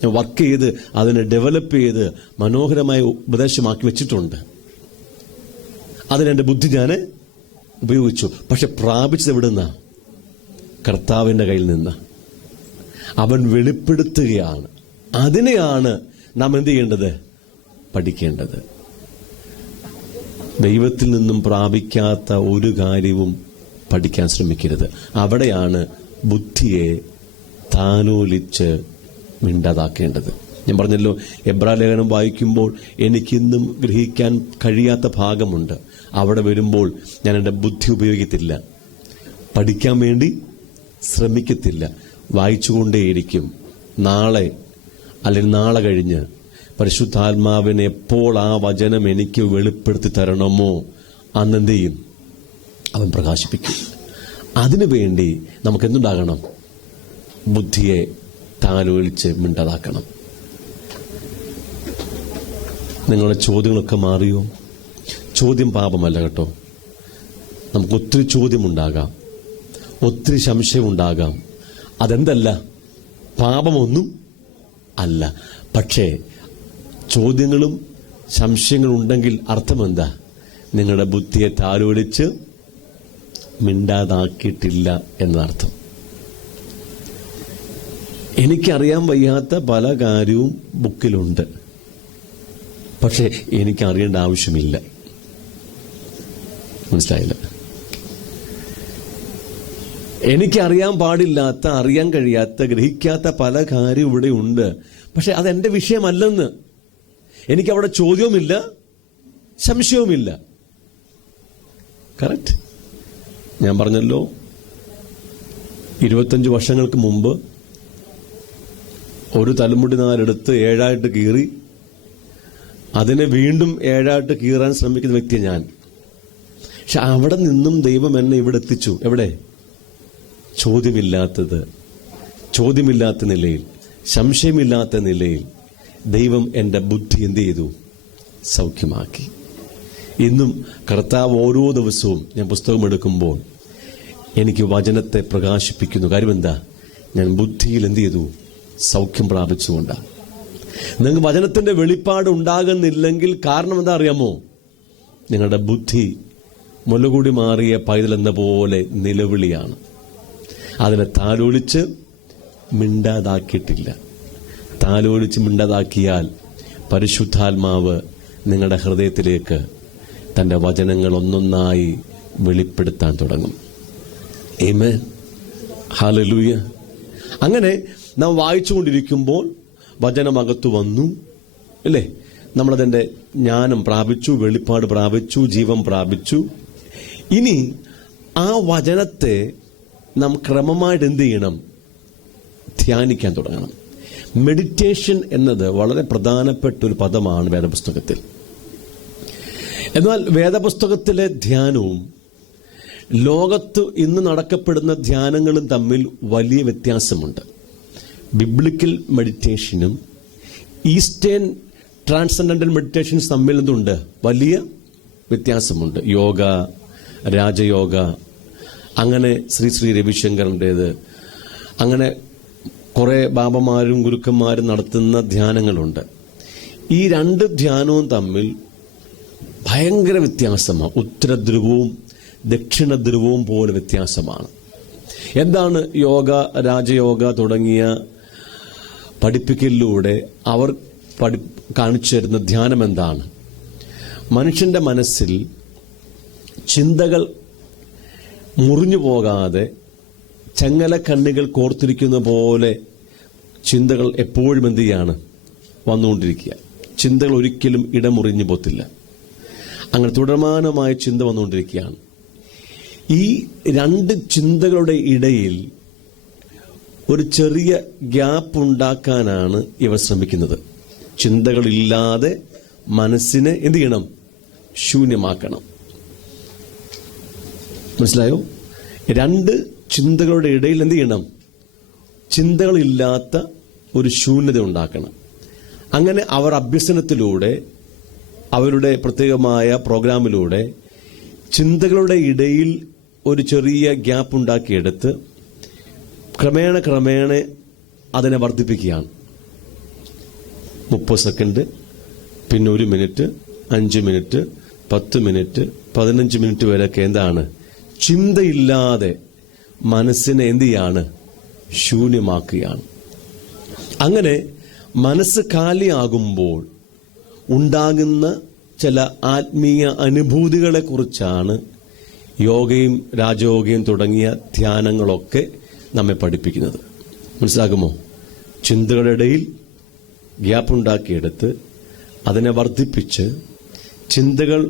ഞാൻ വർക്ക് ചെയ്ത് അതിനെ ഡെവലപ്പ് ചെയ്ത് മനോഹരമായ ഉപദേശമാക്കി വെച്ചിട്ടുണ്ട്. അതിനെന്റെ ബുദ്ധി ഞാൻ ഉപയോഗിച്ചു. പക്ഷെ പ്രാപിച്ചത് എവിടുന്ന? കർത്താവിന്റെ കയ്യിൽ നിന്ന്. അവൻ വെളിപ്പെടുത്തുകയാണ്. അതിനെയാണ് നാം എന്ത് ചെയ്യേണ്ടത്? പഠിക്കേണ്ടത്. ദൈവത്തിൽ നിന്നും പ്രാപിക്കാത്ത ഒരു കാര്യവും പഠിക്കാൻ ശ്രമിക്കരുത്. അവിടെയാണ് ബുദ്ധിയെ താലോലിച്ച് മിണ്ടാതാക്കേണ്ടത്. ഞാൻ പറഞ്ഞല്ലോ, എബ്രായ ലേഖനം വായിക്കുമ്പോൾ എനിക്കിന്നും ഗ്രഹിക്കാൻ കഴിയാത്ത ഭാഗമുണ്ട്. അവിടെ വരുമ്പോൾ ഞാൻ എൻ്റെ ബുദ്ധി ഉപയോഗിക്കത്തില്ല, പഠിക്കാൻ വേണ്ടി ശ്രമിക്കത്തില്ല, വായിച്ചുകൊണ്ടേയിരിക്കും. നാളെ അല്ലെങ്കിൽ നാളെ കഴിഞ്ഞ് പരിശുദ്ധാത്മാവിനെ എപ്പോൾ ആ വചനം എനിക്ക് വെളിപ്പെടുത്തി തരണമോ അന്നെന്ത് ചെയ്യും? അവൻ പ്രകാശിപ്പിക്കും. അതിനുവേണ്ടി നമുക്ക് എന്തുണ്ടാകണം? ബുദ്ധിയെ താലോലിച്ച് മിണ്ടാതാക്കണം. നിങ്ങളുടെ ചോദ്യങ്ങളൊക്കെ മാറിയോ? ചോദ്യം പാപമല്ല കേട്ടോ. നമുക്ക് ഒത്തിരി ചോദ്യമുണ്ടാകാം, ഒത്തിരി സംശയമുണ്ടാകാം. അതെന്തല്ല, പാപമൊന്നും അല്ല. പക്ഷേ ചോദ്യങ്ങളും സംശയങ്ങളും ഉണ്ടെങ്കിൽ അർത്ഥമെന്താ? നിങ്ങളുടെ ബുദ്ധിയെ താലോലിച്ച് മിണ്ടാതാക്കിയിട്ടില്ല എന്നർത്ഥം. എനിക്കറിയാൻ വയ്യാത്ത പല കാര്യവും ബുക്കിലുണ്ട്, പക്ഷെ എനിക്കറിയേണ്ട ആവശ്യമില്ല. മനസ്സിലായില്ല? എനിക്കറിയാൻ പാടില്ലാത്ത, അറിയാൻ കഴിയാത്ത, ഗ്രഹിക്കാത്ത പല കാര്യവും ഇവിടെ ഉണ്ട്. പക്ഷെ അതെന്റെ വിഷയമല്ലെന്ന്. എനിക്കവിടെ ചോദ്യവുമില്ല, സംശയവുമില്ല. കറക്റ്റ്. ഞാൻ പറഞ്ഞല്ലോ, 25 വർഷങ്ങൾക്ക് മുമ്പ് ഒരു തലമുടി നാരെടുത്ത് 7ആയിട്ട് കീറി അതിനെ വീണ്ടും 7ആയിട്ട് കീറാൻ ശ്രമിക്കുന്ന വ്യക്തിയാണ് ഞാൻ. പക്ഷെ അവിടെ നിന്നും ദൈവം എന്നെ ഇവിടെ എത്തിച്ചു. എവിടെ? ചോദ്യമില്ലാത്ത നിലയിൽ, സംശയമില്ലാത്ത നിലയിൽ ദൈവം എൻ്റെ ബുദ്ധി എന്ത് ചെയ്തു? സൗഖ്യമാക്കി. ഇന്നും കർത്താവ് ഓരോ ദിവസവും ഞാൻ പുസ്തകം എടുക്കുമ്പോൾ എനിക്ക് വചനത്തെ പ്രകാശിപ്പിക്കുന്നു. കാര്യം എന്താ? ഞാൻ ബുദ്ധിയിൽ എന്ത് ചെയ്തു? സൗഖ്യം പ്രാപിച്ചുകൊണ്ടാണ്. നിങ്ങൾക്ക് വചനത്തിന്റെ വെളിപ്പാട് ഉണ്ടാകുന്നില്ലെങ്കിൽ കാരണം എന്താ അറിയാമോ? നിങ്ങളുടെ ബുദ്ധി മുലകൂടി മാറിയ പൈതലെന്ന പോലെ നിലവിളിയാണ്. അതിനെ താലോലിച്ച് മിണ്ടാതാക്കിയിട്ടില്ല. താലോലിച്ച് മിണ്ടാതാക്കിയാൽ പരിശുദ്ധാത്മാവ് നിങ്ങളുടെ ഹൃദയത്തിലേക്ക് തന്റെ വചനങ്ങൾ ഒന്നൊന്നായി വെളിപ്പെടുത്താൻ തുടങ്ങും. ആമേൻ, ഹല്ലേലൂയ. അങ്ങനെ നാം വായിച്ചുകൊണ്ടിരിക്കുമ്പോൾ വചനമകത്തു വന്നു, അല്ലേ? നമ്മളതിന്റെ ജ്ഞാനം പ്രാപിച്ചു, വെളിപ്പാട് പ്രാപിച്ചു, ജീവൻ പ്രാപിച്ചു. ഇനി ആ വചനത്തെ നാം ക്രമമായിട്ട് എന്ത് ചെയ്യണം? ധ്യാനിക്കാൻ തുടങ്ങണം. മെഡിറ്റേഷൻ എന്നത് വളരെ പ്രധാനപ്പെട്ട ഒരു പദമാണ് വേദപുസ്തകത്തിൽ. എന്നാൽ വേദപുസ്തകത്തിലെ ധ്യാനവും ലോകത്ത് ഇന്ന് നടക്കപ്പെടുന്ന ധ്യാനങ്ങളും തമ്മിൽ വലിയ വ്യത്യാസമുണ്ട്. ബിബ്ലിക്കൽ മെഡിറ്റേഷനും ഈസ്റ്റേൺ ട്രാൻസെൻഡന്റൽ മെഡിറ്റേഷൻസ് തമ്മിൽ എന്തുണ്ട്? വലിയ വ്യത്യാസമുണ്ട്. യോഗ, രാജയോഗ, അങ്ങനെ ശ്രീ രവിശങ്കറിൻ്റേത്, അങ്ങനെ കുറെ ബാബമാരും ഗുരുക്കന്മാരും നടത്തുന്ന ധ്യാനങ്ങളുണ്ട്. ഈ രണ്ട് ധ്യാനവും തമ്മിൽ ഭയങ്കര വ്യത്യാസമാണ്. ഉത്തരധ്രുവവും ദക്ഷിണധ്രുവവും പോലെ വ്യത്യാസമാണ്. എന്താണ് യോഗ, രാജയോഗ തുടങ്ങിയ പഠിപ്പിക്കലിലൂടെ അവർ കാണിച്ചു തരുന്ന ധ്യാനം എന്താണ്? മനുഷ്യന്റെ മനസ്സിൽ ചിന്തകൾ മുറിഞ്ഞു പോകാതെ ചങ്ങലക്കണ്ണികൾ കോർത്തിരിക്കുന്ന പോലെ ചിന്തകൾ എപ്പോഴും എന്ത് ചെയ്യാണ്? വന്നുകൊണ്ടിരിക്കുക. ചിന്തകൾ ഒരിക്കലും ഇടമുറിഞ്ഞു പോത്തില്ല. അങ്ങനെ തുടർമാനമായ ചിന്ത വന്നുകൊണ്ടിരിക്കുകയാണ്. ഈ രണ്ട് ചിന്തകളുടെ ഇടയിൽ ഒരു ചെറിയ ഗ്യാപ്പ് ഉണ്ടാക്കാനാണ് ഇവർ ശ്രമിക്കുന്നത്. ചിന്തകളില്ലാതെ മനസ്സിനെ എന്ത് ചെയ്യണം? ശൂന്യമാക്കണം. മനസ്സിലായോ? രണ്ട് ചിന്തകളുടെ ഇടയിൽ എന്ത് ചെയ്യണം? ചിന്തകളില്ലാത്ത ഒരു ശൂന്യത ഉണ്ടാക്കണം. അങ്ങനെ അവർ അഭ്യസനത്തിലൂടെ, അവരുടെ പ്രത്യേകമായ പ്രോഗ്രാമിലൂടെ ചിന്തകളുടെ ഇടയിൽ ഒരു ചെറിയ ഗ്യാപ്പ് ഉണ്ടാക്കിയെടുത്ത് ക്രമേണ അതിനെ വർദ്ധിപ്പിക്കുകയാണ്. 30 സെക്കൻഡ്, പിന്നെ 1 മിനിറ്റ്, 5 മിനിറ്റ്, 10 മിനിറ്റ്, 15 മിനിറ്റ് വരെയൊക്കെ എന്താണ്? ചിന്തയില്ലാതെ മനസ്സിനെ എന്ത് ചെയ്യാണ്? ശൂന്യമാക്കുകയാണ്. അങ്ങനെ മനസ്സ് കാലിയാകുമ്പോൾ ഉണ്ടാകുന്ന ചില ആത്മീയ അനുഭൂതികളെ കുറിച്ചാണ് യോഗയും രാജയോഗയും തുടങ്ങിയ ധ്യാനങ്ങളൊക്കെ നമ്മെ പഠിപ്പിക്കുന്നത്. മനസ്സിലാകുമോ? ചിന്തകളുടെ ഇടയിൽ ഗ്യാപ്പ് ഉണ്ടാക്കിയെടുത്ത് അതിനെ വർദ്ധിപ്പിച്ച് ചിന്തകൾ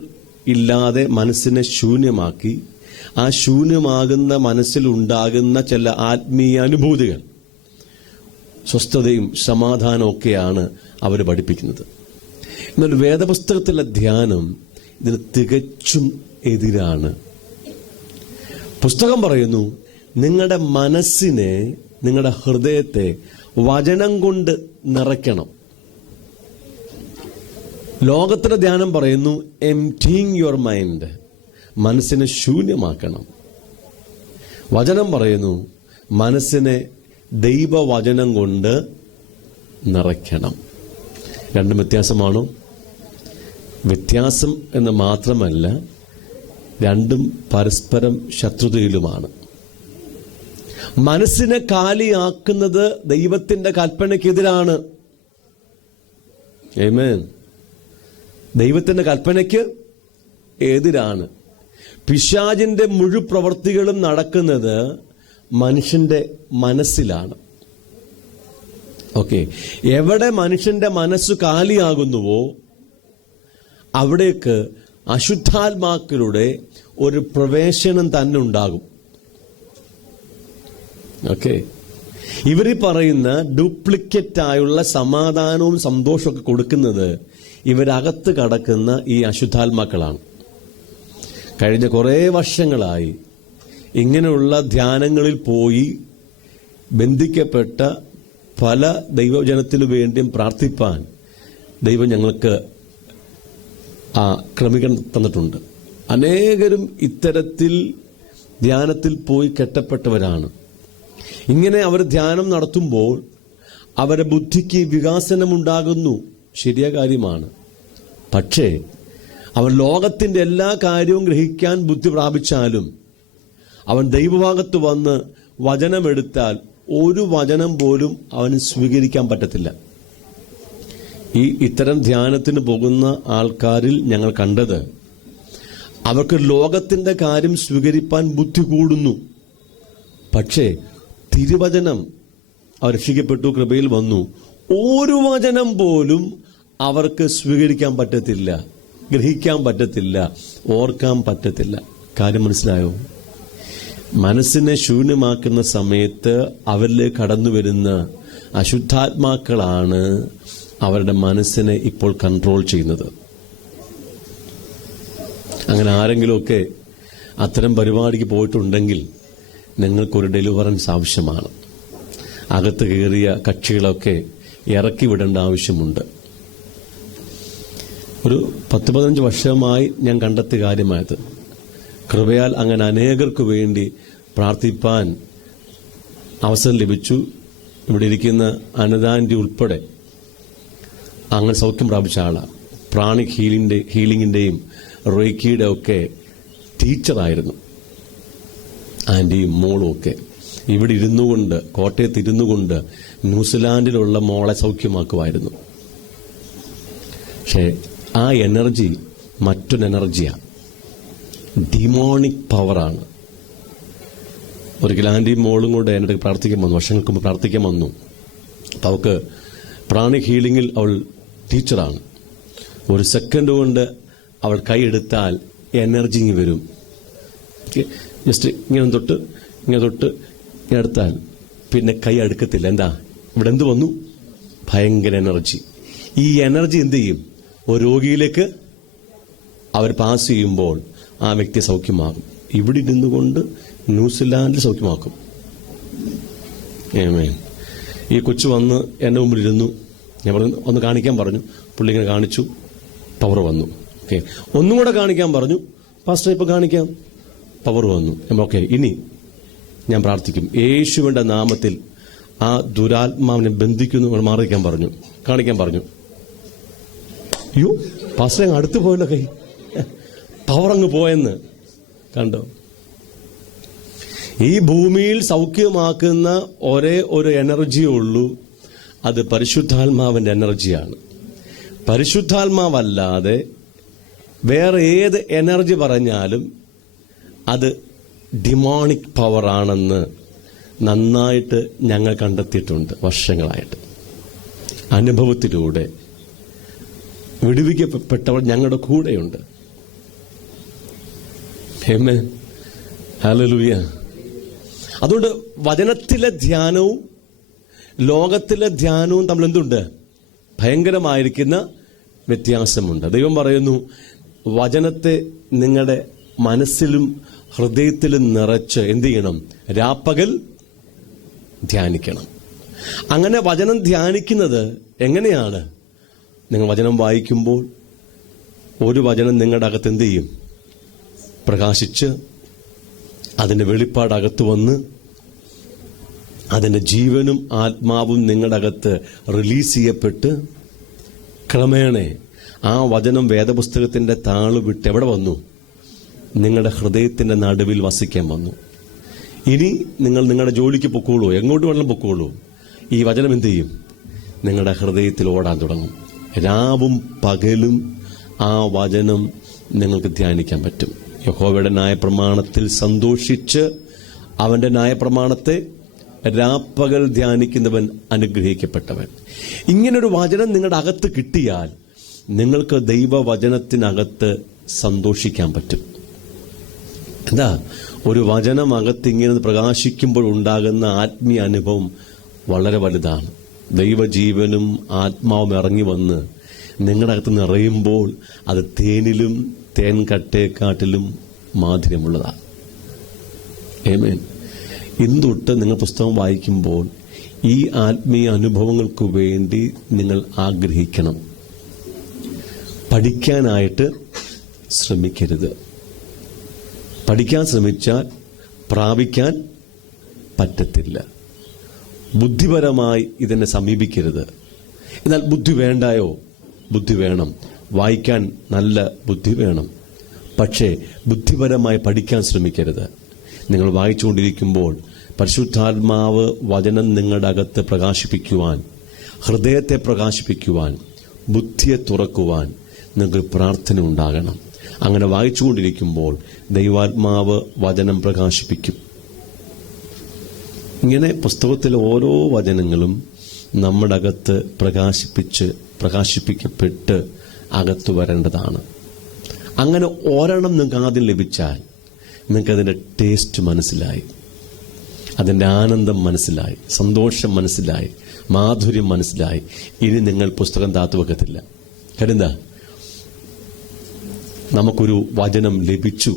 ഇല്ലാതെ മനസ്സിനെ ശൂന്യമാക്കി ആ ശൂന്യമാകുന്ന മനസ്സിലുണ്ടാകുന്ന ചില ആത്മീയ അനുഭൂതികൾ, സ്വസ്ഥതയും സമാധാനവും ഒക്കെയാണ് അവർ പഠിപ്പിക്കുന്നത്. എന്നാൽ വേദപുസ്തകത്തിലെ ധ്യാനം ഇതിന് തികച്ചും എതിരാണ്. പുസ്തകം പറയുന്നു, നിങ്ങളുടെ മനസ്സിനെ, നിങ്ങളുടെ ഹൃദയത്തെ വചനം കൊണ്ട് നിറയ്ക്കണം. ലോകത്തിലെ ധ്യാനം പറയുന്നു, എംപ്റ്റിങ് യുവർ മൈൻഡ്, മനസ്സിനെ ശൂന്യമാക്കണം. വചനം പറയുന്നു, മനസ്സിനെ ദൈവവചനം കൊണ്ട് നിറയ്ക്കണം. രണ്ടും വ്യത്യാസമാണോ? വ്യത്യാസം എന്ന് മാത്രമല്ല, രണ്ടും പരസ്പരം ശത്രുതയിലുമാണ്. മനസ്സിനെ കാലിയാക്കുന്നത് ദൈവത്തിന്റെ കൽപ്പനയ്ക്കെതിരാണ്. ആമേൻ. ദൈവത്തിന്റെ കൽപ്പനയ്ക്ക് എതിരാണ്. പിശാചിന്റെ മുഴുപ്രവൃത്തികളും നടക്കുന്നത് മനുഷ്യന്റെ മനസ്സിലാണ്. ഓക്കെ, എവിടെ മനുഷ്യന്റെ മനസ്സ് കാലിയാകുന്നുവോ അവിടേക്ക് അശുദ്ധാത്മാക്കളുടെ ഒരു പ്രവേശനം തന്നെ ഉണ്ടാകും. ഓക്കെ, ഇവര് പറയുന്ന ഡ്യൂപ്ലിക്കേറ്റ് ആയുള്ള സമാധാനവും സന്തോഷമൊക്കെ കൊടുക്കുന്നത് ഇവരകത്ത് കടക്കുന്ന ഈ അശുദ്ധാത്മാക്കളാണ്. കഴിഞ്ഞ കുറേ വർഷങ്ങളായി ഇങ്ങനെയുള്ള ധ്യാനങ്ങളിൽ പോയി ബന്ധിക്കപ്പെട്ട പല ദൈവജനത്തിനു വേണ്ടിയും പ്രാർത്ഥിപ്പാൻ ദൈവം ഞങ്ങൾക്ക് ആ ക്രമീകരണം തന്നിട്ടുണ്ട്. അനേകരും ഇത്തരത്തിൽ ധ്യാനത്തിൽ പോയി കെട്ടപ്പെട്ടവരാണ്. ഇങ്ങനെ അവർ ധ്യാനം നടത്തുമ്പോൾ അവരുടെ ബുദ്ധിക്ക് വികാസനമുണ്ടാകുന്നു. ശരിയായ കാര്യമാണ്. പക്ഷേ അവൻ ലോകത്തിന്റെ എല്ലാ കാര്യവും ഗ്രഹിക്കാൻ ബുദ്ധി പ്രാപിച്ചാലും അവൻ ദൈവഭാഗത്ത് വന്ന് വചനമെടുത്താൽ ഒരു വചനം പോലും അവന് സ്വീകരിക്കാൻ പറ്റത്തില്ല. ഇത്തരം ധ്യാനത്തിന് പോകുന്ന ആൾക്കാരിൽ ഞങ്ങൾ കണ്ടത്, അവർക്ക് ലോകത്തിന്റെ കാര്യം സ്വീകരിപ്പാൻ ബുദ്ധി കൂടുന്നു. പക്ഷേ തിരുവചനം അവർ രക്ഷിക്കപ്പെട്ടു, കൃപയിൽ വന്നു, ഒരു വചനം പോലും അവർക്ക് സ്വീകരിക്കാൻ പറ്റത്തില്ല, ഗ്രഹിക്കാൻ പറ്റത്തില്ല, ഓർക്കാൻ പറ്റത്തില്ല. കാര്യം മനസ്സിലായോ? മനസ്സിനെ ശൂന്യമാക്കുന്ന സമയത്ത് അവരിലേക്ക് കടന്നു വരുന്ന അശുദ്ധാത്മാക്കളാണ് അവരുടെ മനസ്സിനെ ഇപ്പോൾ കൺട്രോൾ ചെയ്യുന്നത്. അങ്ങനെ ആരെങ്കിലുമൊക്കെ അത്തരം പരിപാടിക്ക് പോയിട്ടുണ്ടെങ്കിൽ നിങ്ങൾക്കൊരു ഡെലിവറൻസ് ആവശ്യമാണ്. അകത്ത് കയറിയ കക്ഷികളൊക്കെ ഇറക്കി വിടേണ്ട ആവശ്യമുണ്ട്. ഒരു 10-15 വർഷമായി ഞാൻ കണ്ടെത്തിയ കാര്യമായത്. കൃപയാൽ അങ്ങനെ അനേകർക്ക് വേണ്ടി പ്രാർത്ഥിപ്പാൻ അവസരം ലഭിച്ചു. ഇവിടെ ഇരിക്കുന്ന അനദാന്റി ഉൾപ്പെടെ അങ്ങനെ സൗഖ്യം പ്രാപിച്ച ആളാണ്. പ്രാണിക് ഹീലിംഗിന്റെയും റേക്കിയുടെ ഒക്കെ ടീച്ചറായിരുന്നു ആന്റിയും മോളും ഒക്കെ. ഇവിടെ ഇരുന്നുകൊണ്ട്, കോട്ടയത്ത് ഇരുന്നുകൊണ്ട് ന്യൂസിലാൻഡിലുള്ള മോളെ സൗഖ്യമാക്കുമായിരുന്നു. പക്ഷേ ആ എനർജി മറ്റൊരു എനർജിയാണ്, ഡിമോണിക് പവറാണ്. ഒരിക്കൽ ആന്റിയും മോളും കൂടെ എൻ്റെ പ്രാർത്ഥിക്കാൻ വന്നു, വർഷങ്ങൾക്ക് മുമ്പ് പ്രാർത്ഥിക്കാൻ വന്നു. അപ്പം അവൾക്ക് പ്രാണിക് ഹീലിംഗിൽ അവൾ ടീച്ചറാണ്. ഒരു സെക്കൻഡ് കൊണ്ട് അവൾ കൈയെടുത്താൽ എനർജി വരും. ജസ്റ്റ് ഇങ്ങനെ തൊട്ട് ഇങ്ങനെ എടുത്താൽ പിന്നെ കൈ അടുക്കത്തില്ല. എന്താ ഇവിടെ എന്ത് വന്നു? ഭയങ്കര എനർജി. ഈ എനർജി എന്ത് ചെയ്യും? ഒരു രോഗിയിലേക്ക് അവർ പാസ് ചെയ്യുമ്പോൾ ആ വ്യക്തി സൗഖ്യമാകും. ഇവിടെ ഇരുന്നുകൊണ്ട് ന്യൂസിലാൻഡിൽ സൗഖ്യമാക്കും. ഈ കൊച്ചു വന്ന് എൻ്റെ മുമ്പിൽ ഇരുന്നു. ഞാൻ പറഞ്ഞു ഒന്ന് കാണിക്കാൻ പറഞ്ഞു. പുള്ളി ഇങ്ങനെ കാണിച്ചു, പവർ വന്നു. ഓക്കെ, ഒന്നും കൂടെ കാണിക്കാൻ പറഞ്ഞു. പാസ്റ്റർ ഇപ്പൊ കാണിക്കാം, പവർ വന്നു. ഓക്കെ, ഇനി ഞാൻ പ്രാർത്ഥിക്കും, യേശുവിന്റെ നാമത്തിൽ ആ ദുരാത്മാവിനെ ബന്ധിക്കുന്നു, മാറിക്കാൻ പറഞ്ഞു, കാണിക്കാൻ പറഞ്ഞു. യോ പാസ്റ്റർ അങ്ങ് അടുത്ത് പോയല്ലോ, കൈ പവർ അങ്ങ് പോയെന്ന് കണ്ടോ? ഈ ഭൂമിയിൽ സൗഖ്യമാക്കുന്ന ഒരേ ഒരു എനർജിയേ ഉള്ളൂ, അത് പരിശുദ്ധാത്മാവിന്റെ എനർജിയാണ്. പരിശുദ്ധാത്മാവല്ലാതെ വേറെ ഏത് എനർജി പറഞ്ഞാലും അത് ഡിമോണിക് പവറാണെന്ന് നന്നായിട്ട് ഞങ്ങൾ കണ്ടെത്തിയിട്ടുണ്ട്. വർഷങ്ങളായിട്ട് അനുഭവത്തിലൂടെ വിടുവിക്കപ്പെട്ടവർ ഞങ്ങളുടെ കൂടെയുണ്ട്. ആമേൻ, ഹല്ലേലൂയ. അതുകൊണ്ട് വചനത്തിലെ ധ്യാനവും ലോകത്തിലെ ധ്യാനവും തമ്മിൽ എന്തുണ്ട്? ഭയങ്കരമായിരിക്കുന്ന വ്യത്യാസമുണ്ട്. ദൈവം പറയുന്നു, വചനത്തെ നിങ്ങളുടെ മനസ്സിലും ഹൃദയത്തിലും നിറച്ച് എന്ത് ചെയ്യണം? രാപ്പകൽ ധ്യാനിക്കണം. അങ്ങനെ വചനം ധ്യാനിക്കുന്നത് എങ്ങനെയാണ്? നിങ്ങൾ വചനം വായിക്കുമ്പോൾ ഒരു വചനം നിങ്ങളുടെ അകത്ത് എന്ത് ചെയ്യും? പ്രകാശിച്ച് അതിന്റെ വെളിപ്പാടകത്ത് വന്ന് അതിന്റെ ജീവനും ആത്മാവും നിങ്ങളുടെ അകത്ത് റിലീസ് ചെയ്യപ്പെട്ട് ക്രമേണ ആ വചനം വേദപുസ്തകത്തിന്റെ താള് വിട്ട് എവിടെ വന്നു? നിങ്ങളുടെ ഹൃദയത്തിന്റെ നടുവിൽ വസിക്കാൻ വന്നു. ഇനി നിങ്ങൾ നിങ്ങളുടെ ജോലിക്ക് പൊക്കോളൂ, എങ്ങോട്ട് വേണം പൊക്കോളൂ. ഈ വചനം എന്ത് ചെയ്യും? നിങ്ങളുടെ ഹൃദയത്തിൽ ഓടാൻ തുടങ്ങും. രാവും പകലും ആ വചനം നിങ്ങൾക്ക് ധ്യാനിക്കാൻ പറ്റും. യഹോവയുടെ ന്യായപ്രമാണത്തിൽ സന്തോഷിച്ച് അവന്റെ ന്യായപ്രമാണത്തെ രാപ്പകൽ ധ്യാനിക്കുന്നവൻ അനുഗ്രഹിക്കപ്പെട്ടവൻ. ഇങ്ങനൊരു വചനം നിങ്ങളുടെ അകത്ത് കിട്ടിയാൽ നിങ്ങൾക്ക് ദൈവവചനത്തിനകത്ത് സന്തോഷിക്കാൻ പറ്റും. എന്താ? ഒരു വചനം അകത്ത് ഇങ്ങനെ പ്രകാശിക്കുമ്പോൾ ഉണ്ടാകുന്ന ആത്മീയ അനുഭവം വളരെ വലുതാണ്. ദൈവജീവനും ആത്മാവും ഇറങ്ങി വന്ന് നിങ്ങളുടെ അകത്ത് നിറയുമ്പോൾ അത് തേനിലും തേൻ കട്ടേക്കാട്ടിലും മാധുര്യമുള്ളതാണ്. ആമേൻ. ഇന്നൊട്ട് നിങ്ങൾ പുസ്തകം വായിക്കുമ്പോൾ ഈ ആത്മീയ അനുഭവങ്ങൾക്ക് വേണ്ടി നിങ്ങൾ ആഗ്രഹിക്കണം. പഠിക്കാനായിട്ട് ശ്രമിക്കരുത്. പഠിക്കാൻ ശ്രമിച്ചാൽ പ്രാപിക്കാൻ പറ്റത്തില്ല. ബുദ്ധിപരമായി ഇതിനെ സമീപിക്കരുത്. എന്നാൽ ബുദ്ധി വേണ്ടായോ? ബുദ്ധി വേണം. വായിക്കാൻ നല്ല ബുദ്ധി വേണം. പക്ഷേ ബുദ്ധിപരമായി പഠിക്കാൻ ശ്രമിക്കരുത്. നിങ്ങൾ വായിച്ചുകൊണ്ടിരിക്കുമ്പോൾ പരിശുദ്ധാത്മാവ് വചനം നിങ്ങളുടെ അകത്ത് പ്രകാശിപ്പിക്കുവാൻ, ഹൃദയത്തെ പ്രകാശിപ്പിക്കുവാൻ, ബുദ്ധിയെ തുറക്കുവാൻ നിങ്ങൾക്ക് പ്രാർത്ഥന ഉണ്ടാകണം. അങ്ങനെ വായിച്ചുകൊണ്ടിരിക്കുമ്പോൾ ദൈവാത്മാവ് വചനം പ്രകാശിപ്പിക്കും. ഇങ്ങനെ പുസ്തകത്തിലെ ഓരോ വചനങ്ങളും നമ്മുടെ അകത്ത് പ്രകാശിപ്പിക്കപ്പെട്ട് അകത്തു വരേണ്ടതാണ്. അങ്ങനെ ഒരെണ്ണം നിങ്ങൾക്ക് ആദ്യം ലഭിച്ചാൽ നിങ്ങൾക്കതിൻ്റെ ടേസ്റ്റ് മനസ്സിലായി, അതിൻ്റെ ആനന്ദം മനസ്സിലായി, സന്തോഷം മനസ്സിലായി, മാധുര്യം മനസ്സിലായി. ഇനി നിങ്ങൾ പുസ്തകം താത്തുവെക്കത്തില്ല. കരുതാ, നമുക്കൊരു വചനം ലഭിച്ചു,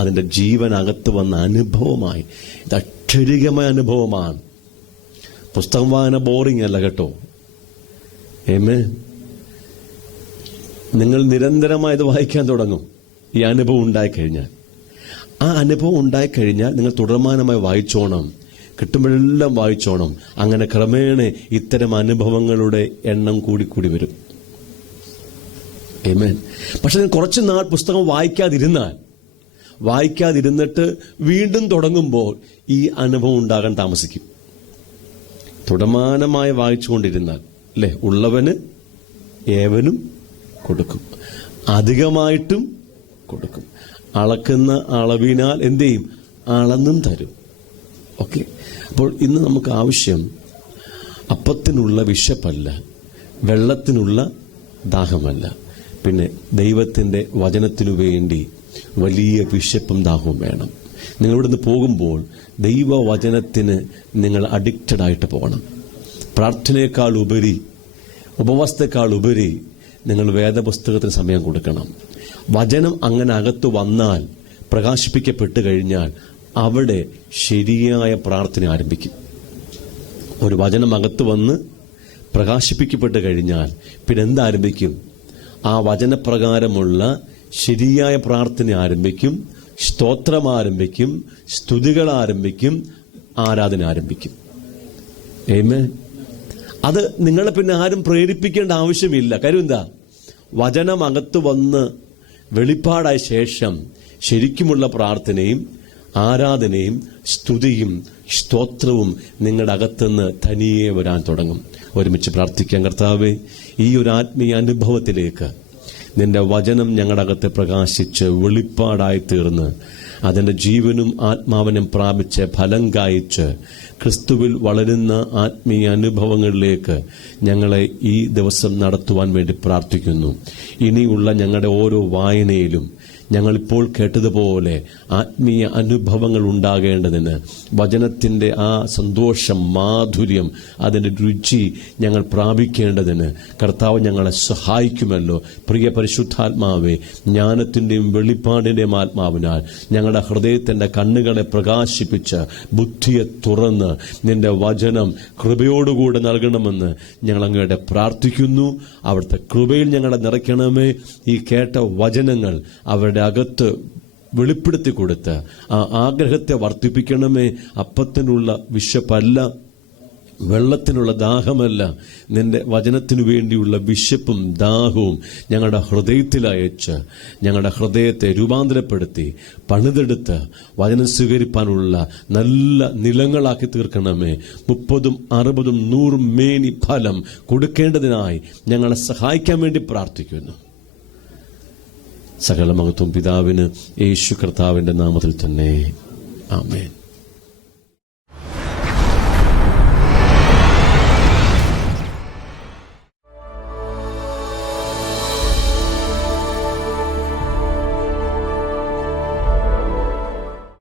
അതിൻ്റെ ജീവനകത്ത് വന്ന അനുഭവമായി. ഇത് അക്ഷരികമായ അനുഭവമാണ്. പുസ്തകം വായന ബോറിംഗ് അല്ല കേട്ടോ. നിങ്ങൾ നിരന്തരമായി ഇത് വായിക്കാൻ തുടങ്ങും. ഈ അനുഭവം ഉണ്ടായിക്കഴിഞ്ഞാൽ, ആ അനുഭവം ഉണ്ടായിക്കഴിഞ്ഞാൽ നിങ്ങൾ തുടർമാനമായി വായിച്ചോണം, കിട്ടുമ്പോഴെല്ലാം വായിച്ചോണം. അങ്ങനെ ക്രമേണ ഇത്തരം അനുഭവങ്ങളുടെ എണ്ണം കൂടി വരും. ആമേൻ. പക്ഷെ നിങ്ങൾ കുറച്ചു നാൾ പുസ്തകം വായിക്കാതിരുന്നിട്ട് വീണ്ടും തുടങ്ങുമ്പോൾ ഈ അനുഭവം ഉണ്ടാകാൻ താമസിക്കും. തുടർമാനമായി വായിച്ചുകൊണ്ടിരുന്നാൽ അല്ലെ, ഉള്ളവന് ഏവനും കൊടുക്കും, അധികമായിട്ടും കൊടുക്കും, അളക്കുന്ന അളവിനാൽ എന്ത് ചെയ്യും? അളന്നും തരും. ഓക്കെ. അപ്പോൾ ഇന്ന് നമുക്ക് ആവശ്യം അപ്പത്തിനുള്ള വിശപ്പല്ല, വെള്ളത്തിനുള്ള ദാഹമല്ല, പിന്നെ ദൈവത്തിൻ്റെ വചനത്തിനു വേണ്ടി വലിയ വിശപ്പും ദാഹവും വേണം. നിങ്ങളിവിടുന്ന് പോകുമ്പോൾ ദൈവവചനത്തിന് നിങ്ങൾ അഡിക്റ്റഡ് ആയിട്ട് പോകണം. പ്രാർത്ഥനയേക്കാൾ ഉപരി, ഉപവാസത്തെക്കാൾ ഉപരി നിങ്ങൾ വേദപുസ്തകത്തിന് സമയം കൊടുക്കണം. വചനം അങ്ങനെ അകത്ത് വന്നാൽ, പ്രകാശിപ്പിക്കപ്പെട്ട് കഴിഞ്ഞാൽ അവിടെ ശരിയായ പ്രാർത്ഥന ആരംഭിക്കും. ഒരു വചനം അകത്ത് വന്ന് പ്രകാശിപ്പിക്കപ്പെട്ട് കഴിഞ്ഞാൽ പിന്നെ എന്താരംഭിക്കും? ആ വചനപ്രകാരമുള്ള ശരിയായ പ്രാർത്ഥന ആരംഭിക്കും, സ്തോത്രം ആരംഭിക്കും, സ്തുതികൾ ആരംഭിക്കും, ആരാധന ആരംഭിക്കും. ആമേൻ. അത് നിങ്ങളെ പിന്നെ ആരും പ്രേരിപ്പിക്കേണ്ട ആവശ്യമില്ല. കാര്യം എന്താ? വചനം അകത്ത് വന്ന് വെളിപ്പാടായ ശേഷം ശരിക്കുമുള്ള പ്രാർത്ഥനയും ആരാധനയും സ്തുതിയും സ്തോത്രവും നിങ്ങളുടെ അകത്തുനിന്ന് തനിയെ വരാൻ തുടങ്ങും. ഒരുമിച്ച് പ്രാർത്ഥിക്കാം. കർത്താവേ, ഈ ഒരു ആത്മീയ അനുഭവത്തിലേക്ക് നിന്റെ വചനം ഞങ്ങളുടെ അകത്ത് പ്രകാശിച്ച് വെളിപ്പാടായി തീർന്ന് അതിന്റെ ജീവനും ആത്മാവിനും പ്രാപിച്ച് ഫലം കായ്ച്ച് ക്രിസ്തുവിൽ വളരുന്ന ആത്മീയ അനുഭവങ്ങളിലേക്ക് ഞങ്ങളെ ഈ ദിവസം നടത്തുവാൻ വേണ്ടി പ്രാർത്ഥിക്കുന്നു. ഇനിയുള്ള ഞങ്ങളുടെ ഓരോ വായനയിലും ഞങ്ങളിപ്പോൾ കേട്ടതുപോലെ ആത്മീയ അനുഭവങ്ങൾ ഉണ്ടാകേണ്ടതിന് വചനത്തിൻ്റെ ആ സന്തോഷം, മാധുര്യം, അതിൻ്റെ രുചി ഞങ്ങൾ പ്രാപിക്കേണ്ടതിന് കർത്താവ് ഞങ്ങളെ സഹായിക്കുമല്ലോ. പ്രിയ പരിശുദ്ധാത്മാവേ, ജ്ഞാനത്തിൻ്റെയും വെളിപ്പാടിൻ്റെയും ആത്മാവിനാൽ ഞങ്ങളുടെ ഹൃദയത്തിൻ്റെ കണ്ണുകളെ പ്രകാശിപ്പിച്ച് ബുദ്ധിയെ തുറന്ന് നിന്റെ വചനം കൃപയോടുകൂടെ നൽകണമെന്ന് ഞങ്ങൾ അങ്ങയുടെ പ്രാർത്ഥിക്കുന്നു. അവിടുത്തെ കൃപയിൽ ഞങ്ങളെ നിറയ്ക്കണമേ. ഈ കേട്ട വചനങ്ങൾ അവരുടെ അകത്ത് വെളിപ്പെടുത്തി കൊടുത്ത് ആ ആഗ്രഹത്തെ വർദ്ധിപ്പിക്കണമേ. അപ്പത്തിനുള്ള വിശപ്പല്ല, വെള്ളത്തിനുള്ള ദാഹമല്ല, നിന്റെ വചനത്തിനു വേണ്ടിയുള്ള വിശപ്പും ദാഹവും ഞങ്ങളുടെ ഹൃദയത്തിൽ അയച്ച് ഞങ്ങളുടെ ഹൃദയത്തെ രൂപാന്തരപ്പെടുത്തി പണിതെടുത്ത് വചനം സ്വീകരിപ്പാനുള്ള നല്ല നിലങ്ങളാക്കി തീർക്കണമേ. 30, 60, 100 മേനി ഫലം കൊടുക്കേണ്ടതിനായി ഞങ്ങളെ സഹായിക്കാൻ വേണ്ടി പ്രാർത്ഥിക്കുന്നു. സകല മഹത്വം പിതാവിന് യേശു കർത്താവിന്റെ നാമത്തിൽ തന്നെ. ആമേൻ.